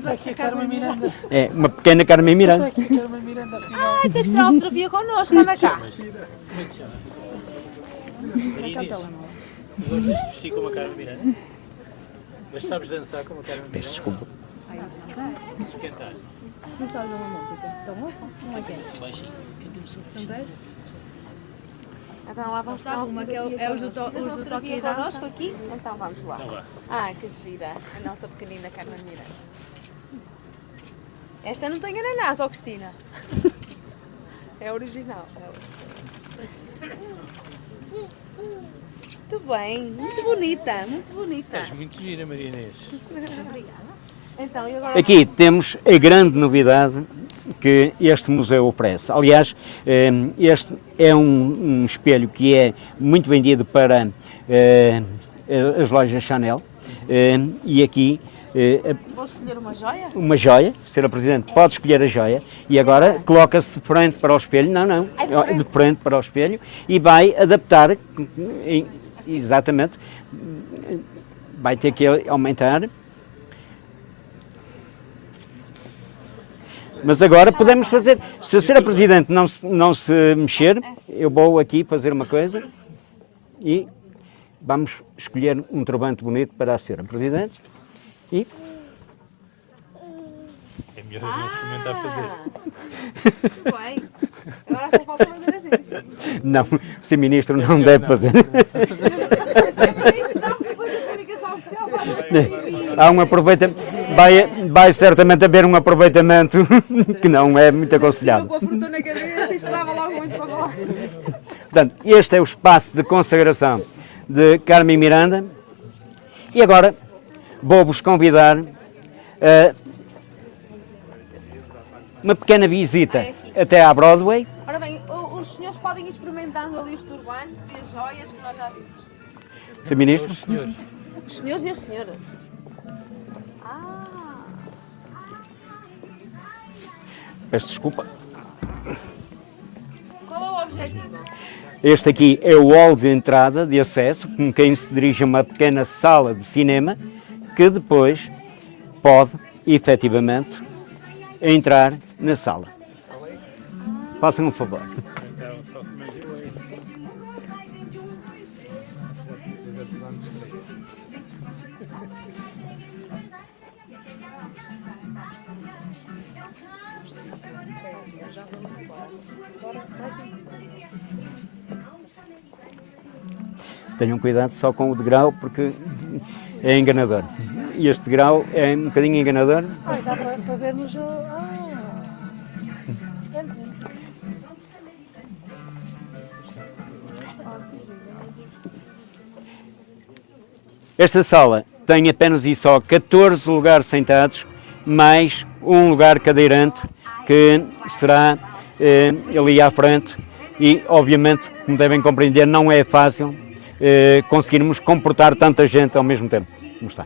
uma pequena Carmen Miranda. Ai, tens de tirar uma fotografia connosco, anda cá. Gostas de vestir como a Carmen Miranda? Mas sabes dançar como a Carmen Miranda? Peço desculpa. E cantar? Não sabes uma música? Então, não é que é? Baixinho. Então lá vamos lá. Uma que é os do toque e dança. Connosco aqui? Então vamos lá. Então vá. Ah, que gira. A nossa pequenina Carmen Miranda. Esta não tem ananás, ó Cristina. É original. Muito bem, muito bonita, muito bonita. Estás muito gira, Maria Inês. Obrigada. Então, e agora Aqui temos a grande novidade que este museu oferece. Aliás, este é um espelho que é muito vendido para as lojas Chanel e aqui vou escolher uma joia? uma joia, Sra. Presidente, pode escolher a joia e agora coloca-se de frente para o espelho, não, Ai, de frente. de frente para o espelho e vai adaptar exatamente, vai ter que aumentar. Mas agora podemos fazer, se a senhora Presidente não se mexer, eu vou aqui fazer uma coisa e vamos escolher um turbante bonito para a senhora Presidente e... É melhor a gente experimentar fazer. Muito bem. Agora só falta fazer assim. Não, o Sr. Ministro não deve fazer. Isto não, depois a comunicação social vai Há um aproveitamento, vai certamente haver um aproveitamento que não é muito aconselhável. com a fruta na cabeça, isto leva logo muito para falar. Portanto, este é o espaço de consagração de Carmen Miranda e agora vou-vos convidar a uma pequena visita até à Broadway. Ora bem, os senhores podem ir experimentando ali os turbantes e as joias que nós já vimos. Sr. Ministro? Os senhores e as senhoras. Peço desculpa. Qual é o objetivo? Este aqui é o hall de entrada, de acesso, com quem se dirige a uma pequena sala de cinema, que depois pode, efetivamente, entrar na sala. Façam um favor. Tenham cuidado só com o degrau, porque é enganador. E este degrau é um bocadinho enganador. Ai, dá para vermos. Esta sala tem apenas e só 14 lugares sentados, mais um lugar cadeirante que será ali à frente e, obviamente, como devem compreender, não é fácil conseguirmos comportar tanta gente ao mesmo tempo. Como está?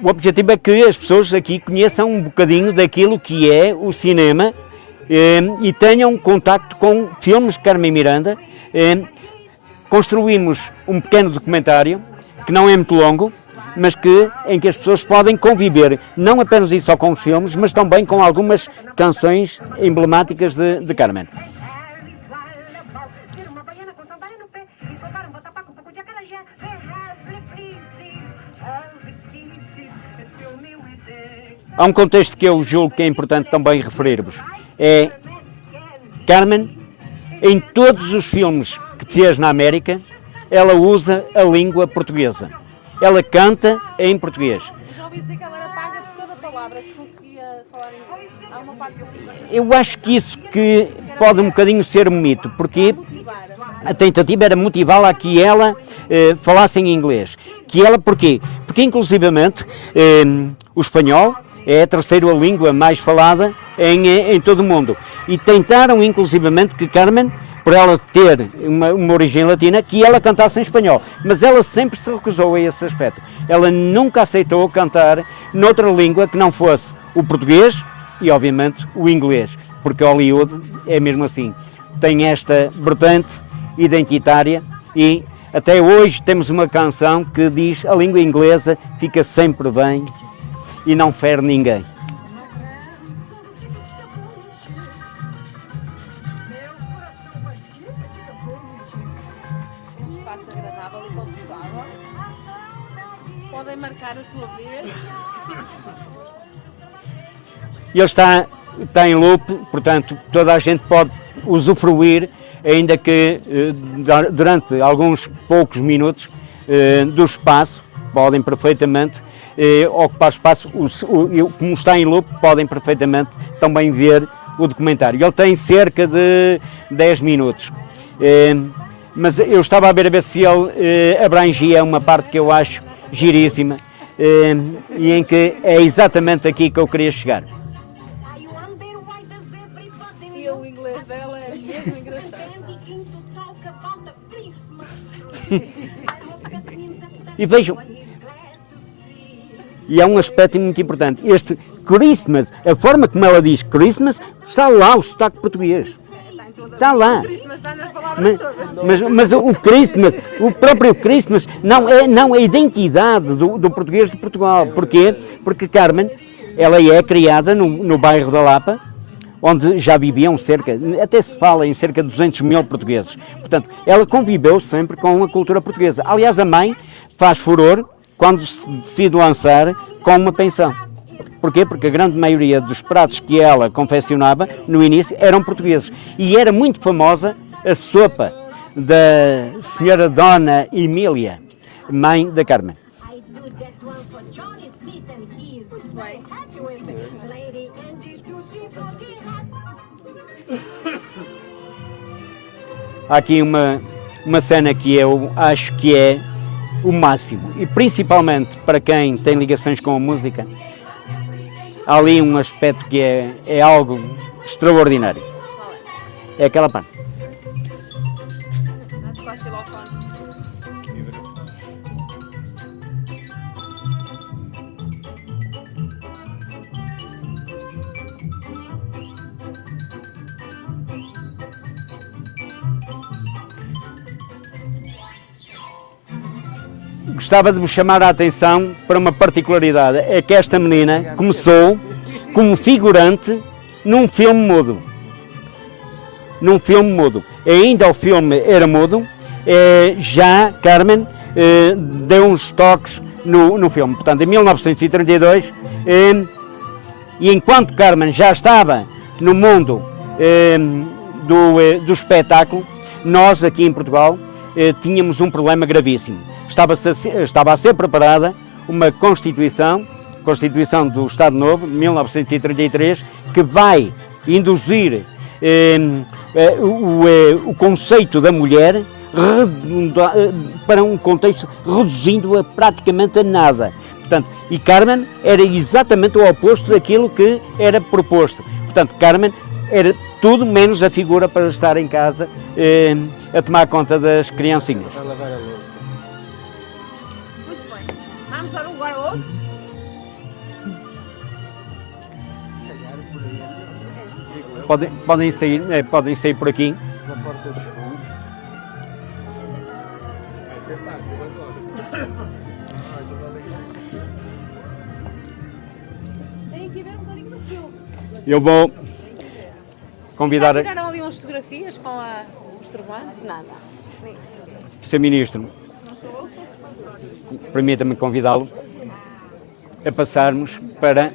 O objetivo é que as pessoas aqui conheçam um bocadinho daquilo que é o cinema e tenham contacto com filmes de Carmen Miranda. Construímos um pequeno documentário, que não é muito longo, mas em que as pessoas podem conviver, não apenas e só com os filmes, mas também com algumas canções emblemáticas de Carmen. Há um contexto que eu julgo que é importante também referir-vos. É Carmen, em todos os filmes que fez na América, ela usa a língua portuguesa. Ela canta em português. Já ouvi dizer que ela era paga por cada palavra que conseguia falar em inglês. Há uma parte do livro. Eu acho que isso que pode um bocadinho ser um mito, porque a tentativa era motivá-la a que ela falasse em inglês. Porquê? Porque inclusivamente o espanhol é a terceira língua mais falada em todo o mundo. E tentaram inclusivamente que Carmen, por ela ter uma origem latina, que ela cantasse em espanhol. Mas ela sempre se recusou a esse aspecto. Ela nunca aceitou cantar noutra língua que não fosse o português e, obviamente, o inglês. Porque Hollywood é mesmo assim. Tem esta vertente identitária e até hoje temos uma canção que diz a língua inglesa fica sempre bem e não fere ninguém. Um espaço agradável e confortável. Podem marcar a sua vez. Ele está em loop, portanto, toda a gente pode usufruir, ainda que durante alguns poucos minutos do espaço, podem perfeitamente ocupar espaço, como está em loop, podem perfeitamente também ver o documentário. Ele tem cerca de 10 minutos, mas eu estava a ver se ele abrangia uma parte que eu acho giríssima e em que é exatamente aqui que eu queria chegar. E o inglês dela é mesmo engraçado. E vejam, e há um aspecto muito importante, este Christmas, a forma como ela diz Christmas, está lá o sotaque português. Está está lá. Christmas está nas palavras todas. Mas o Christmas, o próprio Christmas, não é a identidade do português de Portugal. Porquê? Porque Carmen, ela é criada no bairro da Lapa, onde já viviam até se fala em cerca de 200 mil portugueses. Portanto, ela conviveu sempre com a cultura portuguesa. Aliás, a mãe faz furor quando se decide lançar com uma pensão. Porquê? Porque a grande maioria dos pratos que ela confeccionava no início eram portugueses. E era muito famosa a sopa da senhora Dona Emília, mãe da Carmen. Muito bem. Há aqui uma cena que eu acho que é o máximo, e principalmente para quem tem ligações com a música, há ali um aspecto que é algo extraordinário. É aquela parte. Já tocou a xilofone. Gostava de vos chamar a atenção para uma particularidade, é que esta menina começou como figurante num filme mudo. Num filme mudo. Ainda o filme era mudo, já Carmen deu uns toques no filme. Portanto, em 1932, e enquanto Carmen já estava no mundo do espetáculo, nós aqui em Portugal tínhamos um problema gravíssimo. Estava a ser preparada uma Constituição do Estado Novo, de 1933, que vai induzir o conceito da mulher para um contexto reduzindo-a praticamente a nada. Portanto, e Carmen era exatamente o oposto daquilo que era proposto. Portanto, Carmen era tudo menos a figura para estar em casa a tomar conta das criancinhas. A lavar a louça. Muito bem. Vamos dar um lugar a outros? Se calhar por aí é melhor. Podem sair por aqui. Na porta dos fundos. Vai ser fácil agora. Tem que ver um bocadinho do filme. Eu vou convidar Já tiraram ali umas fotografias com os turbantes? Nada. o Sr. Ministro, permita-me convidá-lo a passarmos para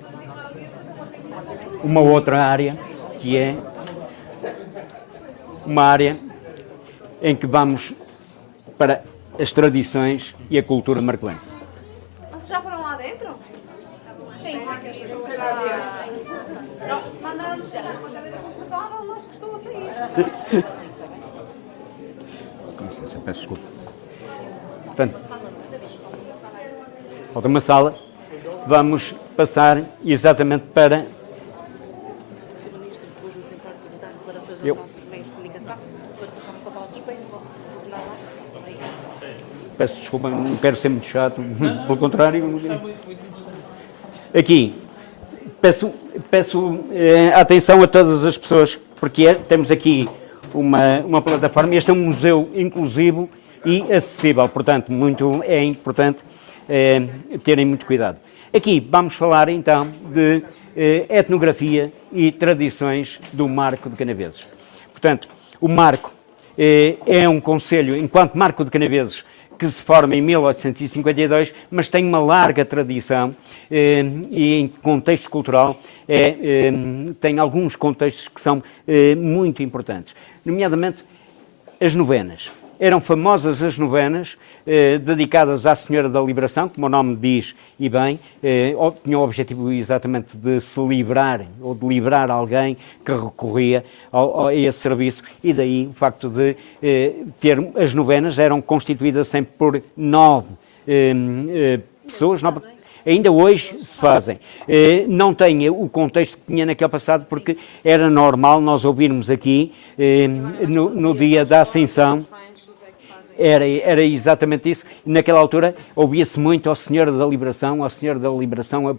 uma outra área, que é uma área em que vamos para as tradições e a cultura marcoense. Vocês já foram lá dentro? Sim. Não, mandaram-nos estavam nós que estão a sair. Com licença, peço desculpa. Portanto, falta uma sala. Vamos passar exatamente para... Sr. Ministro, depois nos importa de dar declarações Eu. aos nossos meios de comunicação, depois passamos para falar do Espanha, posso continuar lá? Peço desculpa, não quero ser muito chato, pelo contrário. Aqui, peço atenção a todas as pessoas, porque temos aqui uma plataforma, este é um museu inclusivo e acessível, portanto, é importante terem muito cuidado. Aqui vamos falar então de etnografia e tradições do Marco de Canaveses. Portanto, o Marco é um concelho, enquanto Marco de Canaveses, que se forma em 1852, mas tem uma larga tradição e em contexto cultural tem alguns contextos que são muito importantes, nomeadamente as novenas. Eram famosas as novenas dedicadas à Senhora da Liberação, como o nome diz, e bem, tinham o objetivo exatamente de se livrar, ou de livrar alguém que recorria a esse serviço, e daí o facto de ter as novenas eram constituídas sempre por 9 pessoas, ainda hoje se fazem. Não tem o contexto que tinha naquele passado, porque era normal nós ouvirmos aqui, no dia da Ascensão, era exatamente isso. E naquela altura ouvia-se muito ao Senhor da Liberação,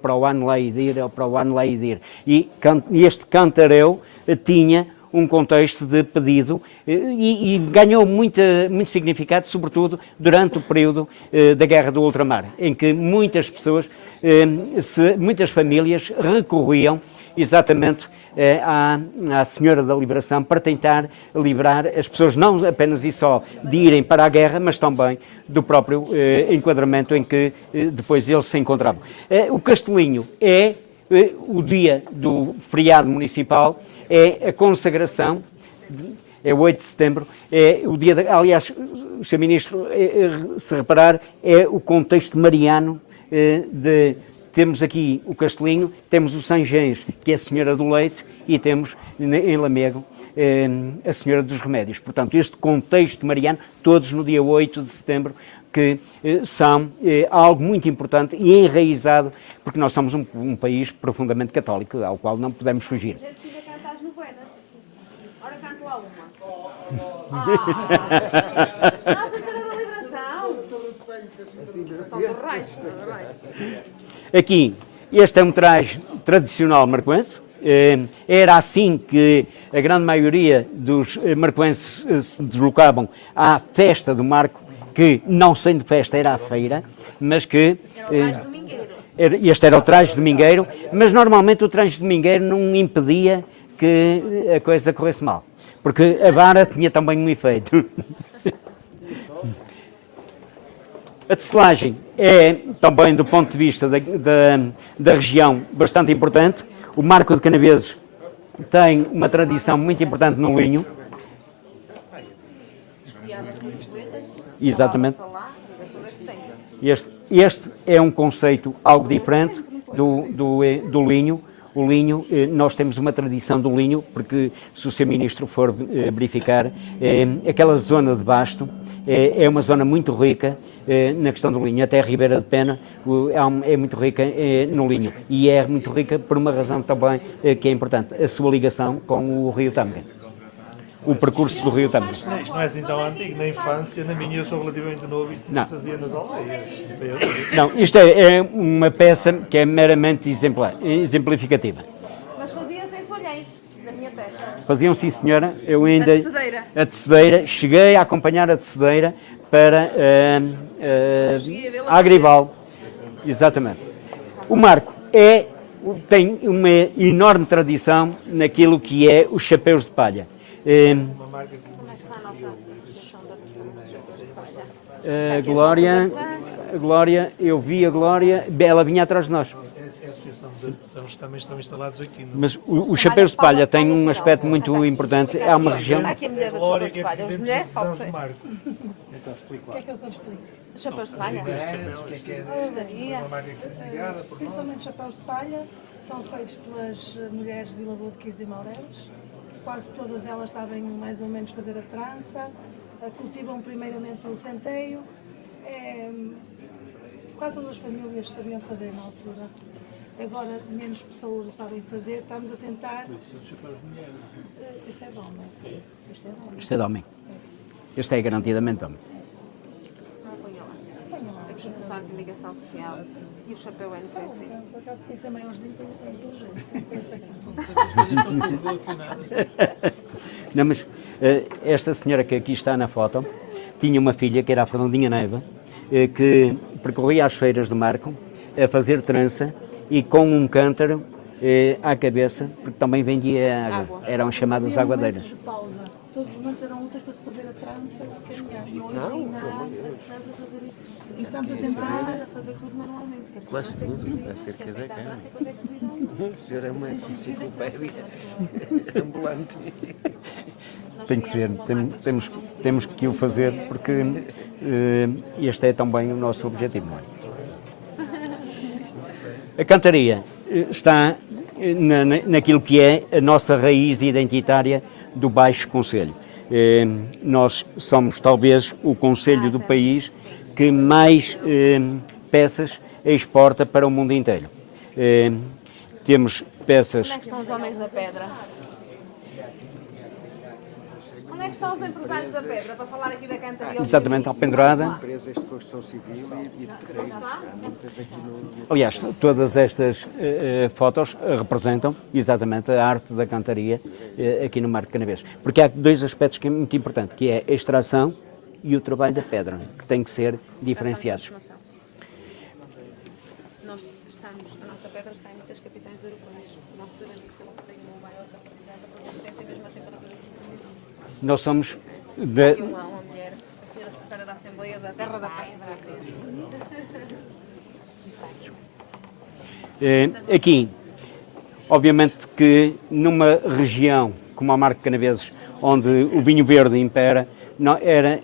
para o ano lá ir, para o ano lá ir. E este cantareu tinha um contexto de pedido e ganhou muito significado, sobretudo durante o período da Guerra do Ultramar, em que muitas pessoas, muitas famílias recorriam exatamente à Senhora da Liberação para tentar livrar as pessoas, não apenas e só de irem para a guerra, mas também do próprio enquadramento em que depois eles se encontravam. O Castelinho é o dia do feriado municipal, é a consagração, é 8 de setembro, é o dia, aliás, o Sr. Ministro, se reparar, é o contexto mariano temos aqui o Castelinho, temos o Sanjens, que é a Senhora do Leite, e temos em Lamego a Senhora dos Remédios. Portanto, este contexto mariano, todos no dia 8 de setembro, que são algo muito importante e enraizado, porque nós somos um país profundamente católico, ao qual não podemos fugir. A gente fica a cantar as novenas. Ora, canto lá uma. Nossa Senhora da Liberação. São dos Reis. Aqui, este é um traje tradicional marcoense. Era assim que a grande maioria dos marcoenses se deslocavam à festa do Marco, que não sendo festa era a feira, mas que... Era o traje domingueiro. Este era o traje domingueiro, mas normalmente o traje domingueiro não impedia que a coisa corresse mal, porque a vara tinha também um efeito. A tecelagem é também, do ponto de vista da região, bastante importante. O Marco de Canaveses tem uma tradição muito importante no linho. Exatamente. Este é um conceito algo diferente do linho. O linho, nós temos uma tradição do linho, porque se o Sr. Ministro for verificar, aquela zona de Basto é uma zona muito rica na questão do linho. Até a Ribeira de Pena é muito rica no linho. E é muito rica por uma razão também que é importante, a sua ligação com o Rio Tâmega. O percurso do Rio Tâmega. Isto não é assim tão antigo, na infância, na minha eu sou relativamente novo, isto não se fazia nas aldeias. Não, isto é uma peça que é meramente exemplificativa. Mas fazia-se em Solhães, na minha festa. Faziam, sim senhora, eu ainda... A tecedeira. A tecedeira, cheguei a acompanhar a tecedeira para a Agrival. Exatamente. O Marco tem uma enorme tradição naquilo que é os chapéus de palha. Glória, eu vi a Glória, ela vinha atrás de nós. A Associação dos Artesãos também estão instalados aqui. Mas os chapéus de palha têm um aspecto muito importante. Há uma região... Aqui a mulher das chapéus de palha. As mulheres só de Marco. O que é que eu explico? chapéus de palha. Principalmente chapéus de palha, são feitos pelas mulheres de Vila Boa de Quis de Maureles. Quase todas elas sabem mais ou menos fazer a trança, cultivam primeiramente o centeio. Quase todas as famílias sabiam fazer na altura. Agora menos pessoas o sabem fazer, estamos a tentar. Este é de homem. Este é de homem. Este é garantidamente homem. Aqui está a ligação social e o chapéu NFC. Por acaso tem que ser maiorzinho para inteligente. Não, mas esta senhora que aqui está na foto tinha uma filha que era a Fernandinha Neiva, que percorria as feiras do Marco a fazer trança e com um cântaro à cabeça, porque também vendia água. Eram chamadas aguadeiras. De pausa. Todos os momentos eram úteis para se fazer a trança e caminhar. E hoje ainda e estamos a tentar fazer tudo manualmente. Quase tudo, acerca da cama. O senhor é uma enciclopédia ambulante. Tem que ser, temos que o fazer porque este é também o nosso objetivo. Não é? A cantaria está naquilo que é a nossa raiz identitária do Baixo Concelho. Nós somos talvez o concelho do país que mais peças exporta para o mundo inteiro. Temos peças... Onde é que estão os homens da pedra? Onde é que estão os empresários da pedra para falar aqui da cantaria? Exatamente, alpendurada. Empresas de construção civil e de pedreiros. Há muitas aqui no... Aliás, todas estas fotos representam exatamente a arte da cantaria aqui no Marco Canaveses. Porque há dois aspectos que é muito importante, que é a extração e o trabalho da pedra, que têm que ser diferenciados. Nós estamos, a nossa pedra está em muitas capitais europeias. O nosso cerâmico tem uma maior capacidade de resistência mesmo à temperatura. Nós somos Aqui uma mulher, a senhora secretária da Assembleia da Terra da Pedra. Aqui, obviamente que numa região como a Marco Canaveses, onde o vinho verde impera, não, era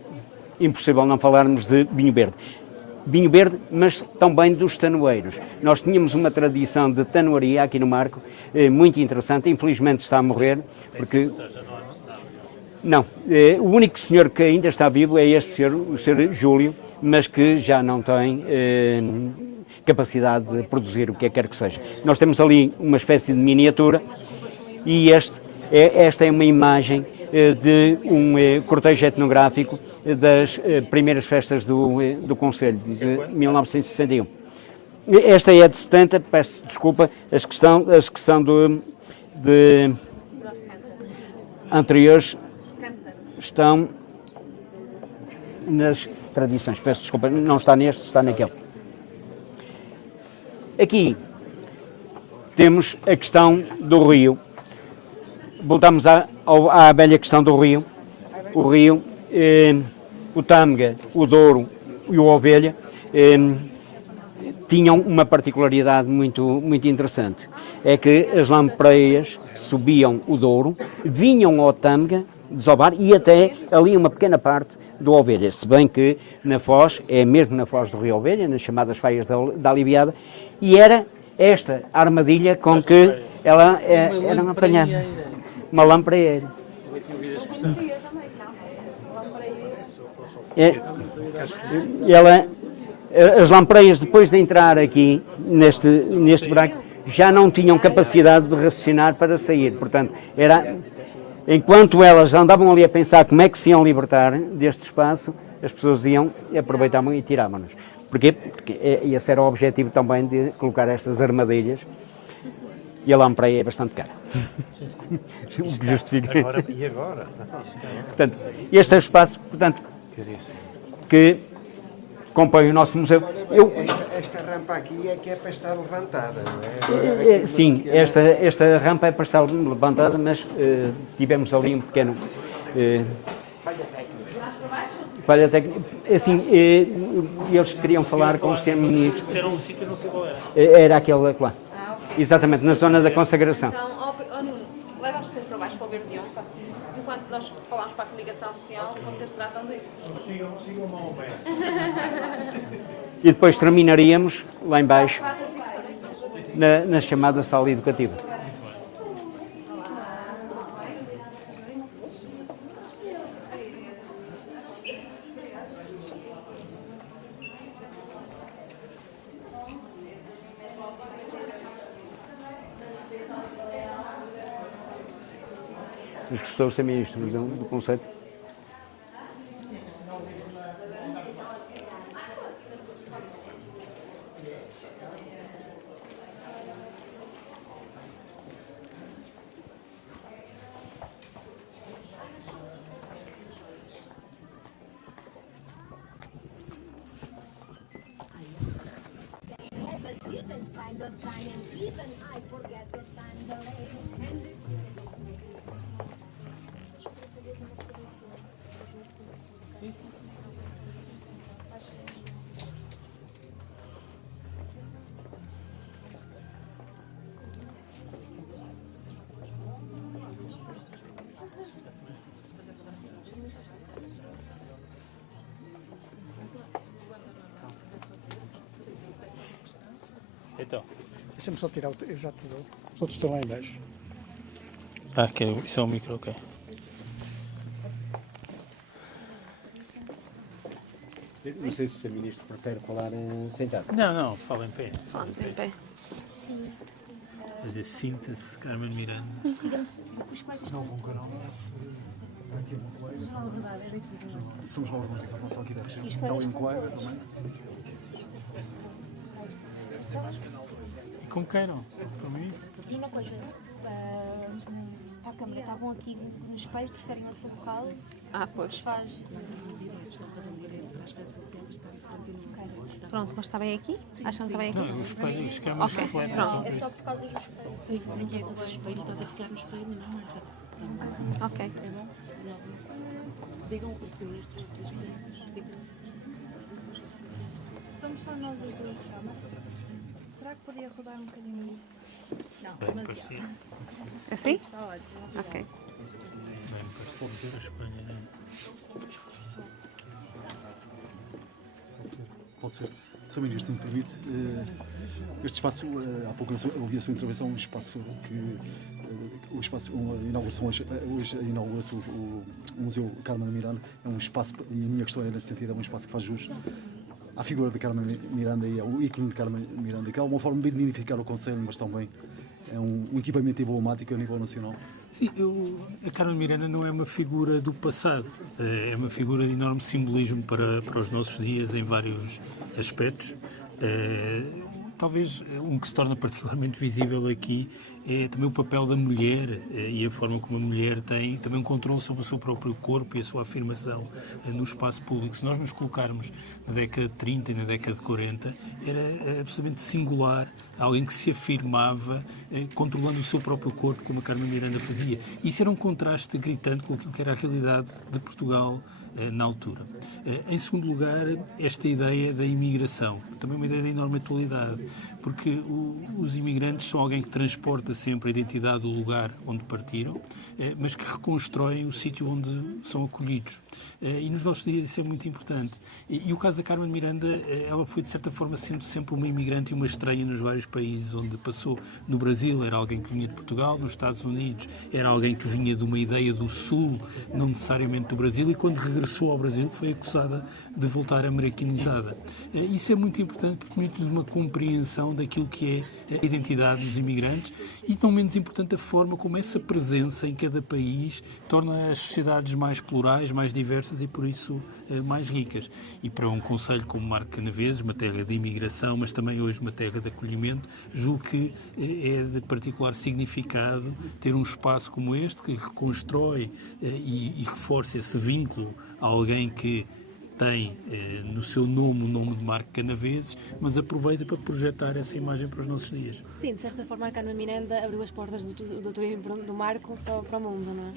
impossível não falarmos de vinho verde. Vinho verde, mas também dos tanoeiros. Nós tínhamos uma tradição de tanoaria aqui no Marco, muito interessante, infelizmente está a morrer, porque... Não, o único senhor que ainda está vivo é este senhor, o senhor Júlio, mas que já não tem capacidade de produzir o que quer que seja. Nós temos ali uma espécie de miniatura e esta é uma imagem de um cortejo etnográfico das primeiras festas do Conselho, de 1961. Esta é de 70, peço desculpa, as que são de anteriores estão nas tradições, peço desculpa, não está neste, está naquele. Aqui temos a questão do rio. Voltamos à velha questão do rio. O rio, o Tâmega, o Douro e o Ovelha tinham uma particularidade muito interessante. É que as lampreias subiam o Douro, vinham ao Tâmega desovar e até ali uma pequena parte do Ovelha. Se bem que na foz, é mesmo na foz do rio Ovelha, nas chamadas faias da Aliviada, e era esta armadilha com que ela era apanhada. Uma lampreira. As lampreias, depois de entrar aqui neste buraco, já não tinham capacidade de raciocinar para sair. Portanto, enquanto elas andavam ali a pensar como é que se iam libertar deste espaço, as pessoas iam, aproveitavam e tiravam-nos. Porquê? Porque esse era o objetivo também de colocar estas armadilhas. E a lampreia é bastante cara. O que justifica. E agora? Portanto, este é o espaço, que compõe o nosso museu. Esta rampa aqui é que é para estar levantada, não é? Sim, esta rampa é para estar levantada, mas tivemos ali um pequeno... Falha técnica. Assim, eles queriam falar com o Sr. Ministro. Disseram um sítio, não sei qual era. Era aquele lá. Exatamente, na zona da consagração. Então, Nuno, leva as pessoas para baixo para o Verdeão, enquanto nós falamos para a comunicação social, vocês tratam disso. Sigam-me ao pé. E depois terminaríamos lá em baixo, na chamada sala educativa. Gostou de ser ministro do Conselho? Então. Deixa-me só tirar eu já te dou. Os outros estão lá em baixo. Isso é um micro, ok. Não sei se o Sr. Ministro prefere falar sentado. Não, fala em pé. Falamos em pé. Sim. Fazer síntese, Carmen Miranda. Os colegas Não, com canal. aqui uma colega. Somos João Rodrigues, da Fundação aqui da região. Está ali um colega também. E como queiram, para mim. E uma coisa, para a Câmara, estavam aqui no espelho, preferem outro local? Pois. Faz. Estão fazendo direito para as redes sociais, estão continuando. Pronto, mas está bem aqui? Acham que está bem aqui? Não, o espelho, as câmaras Ok, refletem pronto. sobre É só isso. por causa do espelho. Sim, sim, que é fazer espelho, estás a ficar no espelho e não Marta. Ok. É bom? Não. Digam o seu ministro das coisas. Somos só nós os dois, será que podia rodar um bocadinho isso? Bem parecido. Assim? Está ótimo. Ok. Bem parecido ver o espelho, né? Pode ser. Sr. Ministro, se me permite, este espaço, há pouco ouvi a sua intervenção, um espaço que o espaço hoje inaugura-se o Museu Carmen Miranda, é um espaço, e a minha questão é nesse sentido, é um espaço que faz jus à figura de Carmen Miranda e ao ícone de Carmen Miranda, que é uma forma de identificar o Conselho, mas também é um equipamento emblemático a nível nacional. Sim, a Carmen Miranda não é uma figura do passado, é uma figura de enorme simbolismo para os nossos dias em vários aspectos. Talvez um que se torna particularmente visível aqui é também o papel da mulher e a forma como a mulher tem também um controle sobre o seu próprio corpo e a sua afirmação no espaço público. Se nós nos colocarmos na década de 30 e na década de 40, era absolutamente singular alguém que se afirmava controlando o seu próprio corpo, como a Carmen Miranda fazia. Isso era um contraste gritante com aquilo que era a realidade de Portugal na altura. Em segundo lugar, esta ideia da imigração, também uma ideia de enorme atualidade, porque os imigrantes são alguém que transporta sempre a identidade do lugar onde partiram, mas que reconstroem o sítio onde são acolhidos. E nos nossos dias isso é muito importante. E o caso da Carmen Miranda, ela foi de certa forma sendo sempre uma imigrante e uma estranha nos vários países onde passou. No Brasil era alguém que vinha de Portugal, nos Estados Unidos era alguém que vinha de uma ideia do Sul, não necessariamente do Brasil, e quando regressou ao Brasil foi acusada de voltar americanizada. Isso é muito importante porque permite-nos uma compreensão daquilo que é a identidade dos imigrantes e, não menos importante, a forma como essa presença em cada país torna as sociedades mais plurais, mais diversas e, por isso, mais ricas. E para um concelho como Marco Canaveses, uma terra de imigração, mas também hoje uma terra de acolhimento, julgo que é de particular significado ter um espaço como este que reconstrói e reforça esse vínculo a alguém que tem no seu nome o nome de Marco Canaveses, mas aproveita para projetar essa imagem para os nossos dias. Sim, de certa forma a Carmen Miranda abriu as portas do turismo do Marco para o mundo, não é?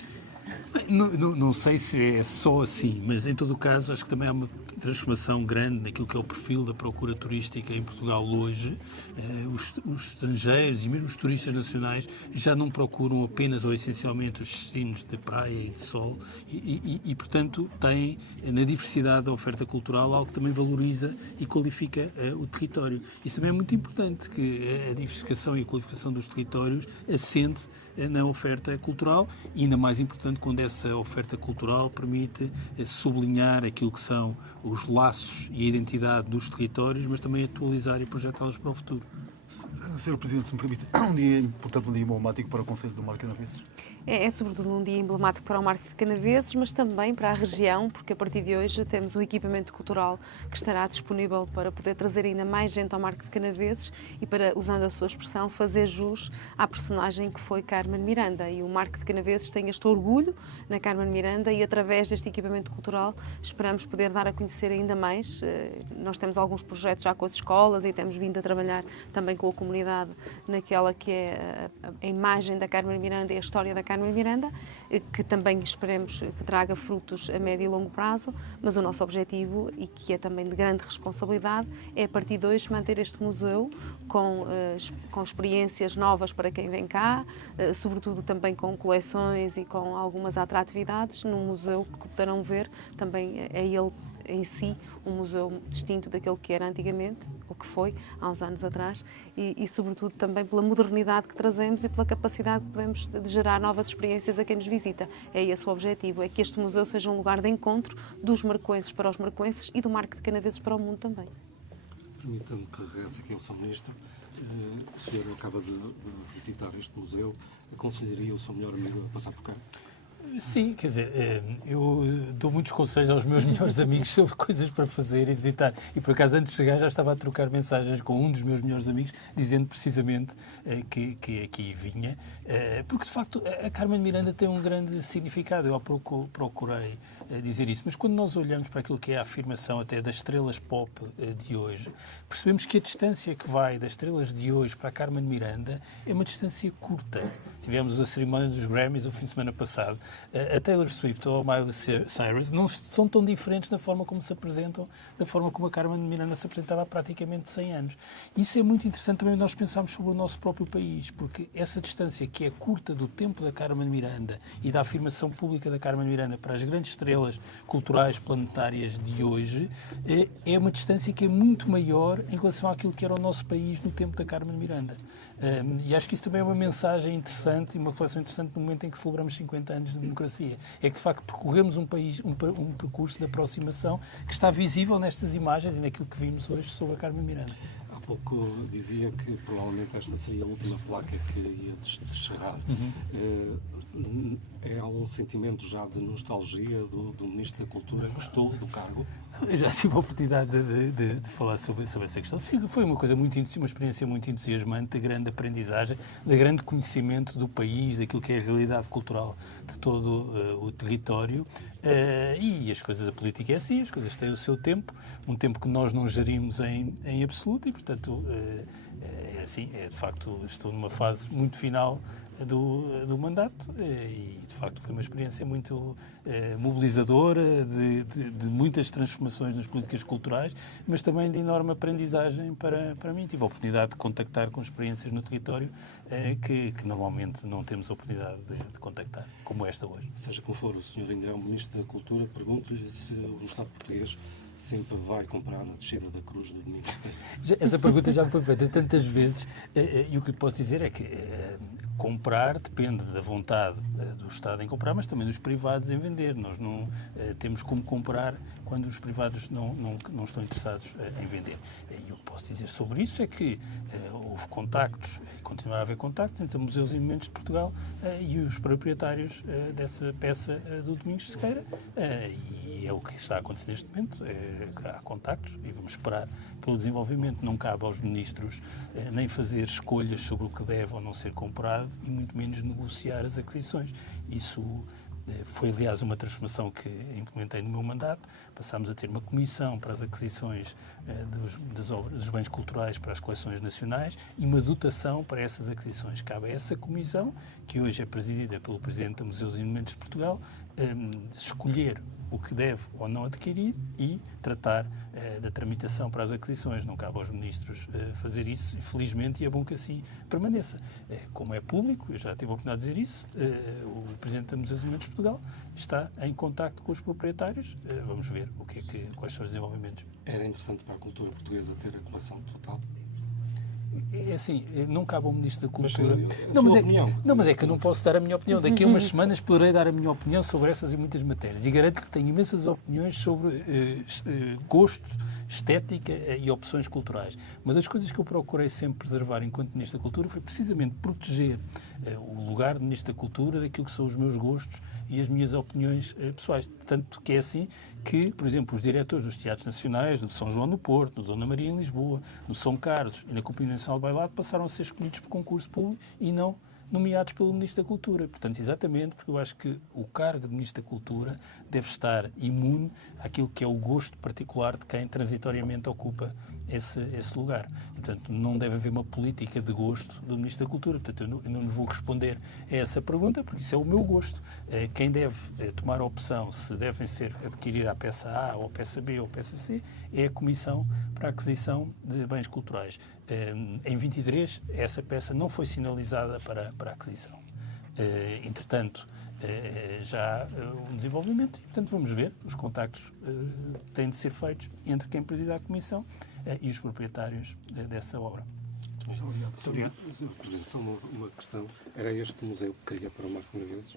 Não sei se é só assim, mas em todo o caso acho que também há uma transformação grande naquilo que é o perfil da procura turística em Portugal hoje. Os estrangeiros e mesmo os turistas nacionais já não procuram apenas ou essencialmente os destinos de praia e de sol e portanto, têm na diversidade da oferta cultural algo que também valoriza e qualifica o território. Isso também é muito importante, que a diversificação e a qualificação dos territórios assente na oferta cultural e, ainda mais importante, quando essa oferta cultural permite sublinhar aquilo que são os laços e a identidade dos territórios, mas também atualizar e projetá-los para o futuro. Sr. Presidente, se me permite, um dia importante, um dia emblemático para o Conselho do Marco Canaveses? É sobretudo um dia emblemático para o Marco de Canaveses, mas também para a região, porque a partir de hoje temos um equipamento cultural que estará disponível para poder trazer ainda mais gente ao Marco de Canaveses e para, usando a sua expressão, fazer jus à personagem que foi Carmen Miranda. E o Marco de Canaveses tem este orgulho na Carmen Miranda e, através deste equipamento cultural, esperamos poder dar a conhecer ainda mais. Nós temos alguns projetos já com as escolas e temos vindo a trabalhar também com a comunidade naquela que é a imagem da Carmen Miranda e a história da Carmen Miranda, que também esperemos que traga frutos a médio e longo prazo, mas o nosso objetivo, e que é também de grande responsabilidade, é a partir de hoje manter este museu com experiências novas para quem vem cá, sobretudo também com coleções e com algumas atratividades num museu que poderão ver também é ele em si um museu distinto daquele que era antigamente, o que foi há uns anos atrás, e sobretudo também pela modernidade que trazemos e pela capacidade que podemos de gerar novas experiências a quem nos visita. É esse o objetivo, é que este museu seja um lugar de encontro dos marcoenses para os marcoenses e do Marco de Canaveses para o mundo também. Permita-me que regresse aqui ao Sr. Ministro. O senhor acaba de visitar este museu. Aconselharia o seu melhor amigo a passar por cá? Sim, quer dizer, eu dou muitos conselhos aos meus melhores amigos sobre coisas para fazer e visitar. E por acaso, antes de chegar, já estava a trocar mensagens com um dos meus melhores amigos, dizendo precisamente que aqui vinha. Porque, de facto, a Carmen Miranda tem um grande significado. Eu há pouco procurei dizer isso. Mas quando nós olhamos para aquilo que é a afirmação até das estrelas pop de hoje, percebemos que a distância que vai das estrelas de hoje para a Carmen Miranda é uma distância curta. Tivemos a cerimónia dos Grammys o fim de semana passado. A Taylor Swift ou a Miley Cyrus não são tão diferentes na forma como se apresentam, da forma como a Carmen Miranda se apresentava há praticamente 100 anos. Isso é muito interessante também nós pensarmos sobre o nosso próprio país, porque essa distância que é curta do tempo da Carmen Miranda e da afirmação pública da Carmen Miranda para as grandes estrelas culturais planetárias de hoje é uma distância que é muito maior em relação àquilo que era o nosso país no tempo da Carmen Miranda. E acho que isso também é uma mensagem interessante e uma reflexão interessante no momento em que celebramos 50 anos de democracia. É que, de facto, percorremos um percurso de aproximação que está visível nestas imagens e naquilo que vimos hoje sobre a Carmen Miranda. Há pouco dizia que provavelmente esta seria a última placa que ia descerrar. É um sentimento já de nostalgia do Ministro da Cultura? Gostou do cargo? Eu já tive a oportunidade de falar sobre essa questão. Sim, foi uma experiência muito entusiasmante, de grande aprendizagem, de grande conhecimento do país, daquilo que é a realidade cultural de todo o território. E as coisas, a política é assim, as coisas têm o seu tempo, um tempo que nós não gerimos em absoluto e, portanto, é assim, de facto, estou numa fase muito final do mandato e, de facto, foi uma experiência muito mobilizadora, de muitas transformações nas políticas culturais, mas também de enorme aprendizagem para mim. Tive a oportunidade de contactar com experiências no território que normalmente não temos a oportunidade de contactar, como esta hoje. Seja como for, o senhor ainda é o Ministro da Cultura. Pergunto-lhe se o Estado português sempre vai comprar na descida da Cruz do domingo. Essa pergunta já me foi feita tantas vezes e o que lhe posso dizer é que comprar depende da vontade do Estado em comprar, mas também dos privados em vender. Nós não temos como comprar quando os privados não estão interessados em vender. E o que posso dizer sobre isso é que houve contactos, e continuará a haver contactos entre Museus e Monumentos de Portugal e os proprietários dessa peça do Domingos de Sequeira. E é o que está a acontecer neste momento. Há contactos e vamos esperar pelo desenvolvimento. Não cabe aos ministros nem fazer escolhas sobre o que deve ou não ser comprado e muito menos negociar as aquisições. Isso foi, aliás, uma transformação que implementei no meu mandato. Passámos a ter uma comissão para as aquisições dos bens culturais para as coleções nacionais e uma dotação para essas aquisições. Cabe a essa comissão, que hoje é presidida pelo Presidente da Museus e Monumentos de Portugal, escolher o que deve ou não adquirir e tratar da tramitação para as aquisições. Não cabe aos ministros fazer isso, infelizmente, e é bom que assim permaneça. Como é público, eu já tive a oportunidade de dizer isso, o Presidente da Museus e Monumentos de Portugal está em contacto com os proprietários. Vamos ver quais são os desenvolvimentos. Era interessante para a cultura portuguesa ter a coleção total? É assim, não cabe ao Ministro da Cultura... Mas mas é que eu não posso dar a minha opinião. Daqui a umas semanas poderei dar a minha opinião sobre essas e muitas matérias. E garanto que tenho imensas opiniões sobre gostos, estética e opções culturais. Uma das coisas que eu procurei sempre preservar enquanto Ministro da Cultura foi precisamente proteger o lugar de Ministro da Cultura daquilo que são os meus gostos e as minhas opiniões pessoais. Tanto que é assim que, por exemplo, os diretores dos Teatros Nacionais, do São João no Porto, do Dona Maria em Lisboa, do São Carlos e na Companhia Nacional de Bailado passaram a ser escolhidos por concurso público e não nomeados pelo Ministro da Cultura. Portanto, exatamente porque eu acho que o cargo de Ministro da Cultura deve estar imune àquilo que é o gosto particular de quem transitoriamente ocupa esse lugar. E, portanto, não deve haver uma política de gosto do Ministro da Cultura. Portanto, eu não lhe vou responder a essa pergunta, porque isso é o meu gosto. Quem deve tomar a opção se devem ser adquirida a peça A ou a peça B ou a peça C é a Comissão para a Aquisição de Bens Culturais. Em 23, essa peça não foi sinalizada para a aquisição. Entretanto, já há um desenvolvimento e, portanto, vamos ver. Os contactos têm de ser feitos entre quem preside a Comissão e os proprietários dessa obra. Muito obrigado. Só uma questão. Era este museu que queria para o Marco Canaveses?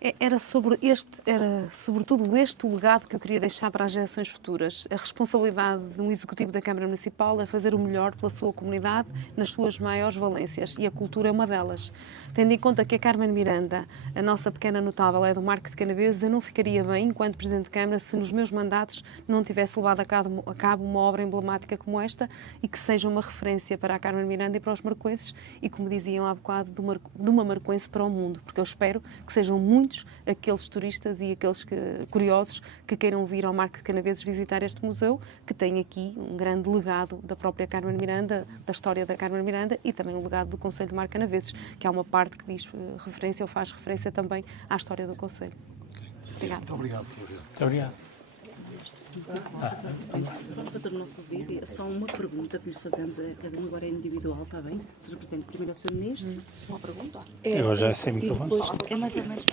Era sobretudo este o legado que eu queria deixar para as gerações futuras. A responsabilidade de um executivo da Câmara Municipal é fazer o melhor pela sua comunidade nas suas maiores valências, e a cultura é uma delas. Tendo em conta que a Carmen Miranda, a nossa pequena notável, é do Marco de Canaveses, eu não ficaria bem, enquanto Presidente de Câmara, se nos meus mandatos não tivesse levado a cabo uma obra emblemática como esta e que seja uma referência para a Carmen Miranda e para os marcoenses e, como diziam há bocado, de uma marcoense para o mundo, porque eu espero que sejam muitos aqueles turistas e aqueles curiosos que queiram vir ao Marco de Canaveses visitar este museu, que tem aqui um grande legado da própria Carmen Miranda, da história da Carmen Miranda, e também o legado do Concelho de Marco de Canaveses, que há uma parte que diz referência ou faz referência também à história do Concelho. Obrigada. Muito obrigado. Muito obrigado. Vamos fazer o nosso vídeo. É só uma pergunta que lhe fazemos a cada um, agora é individual, está bem? Sr. Presidente, primeiro ao Sr. Ministro, uma pergunta. Eu já sei muito bem. É mais ou menos.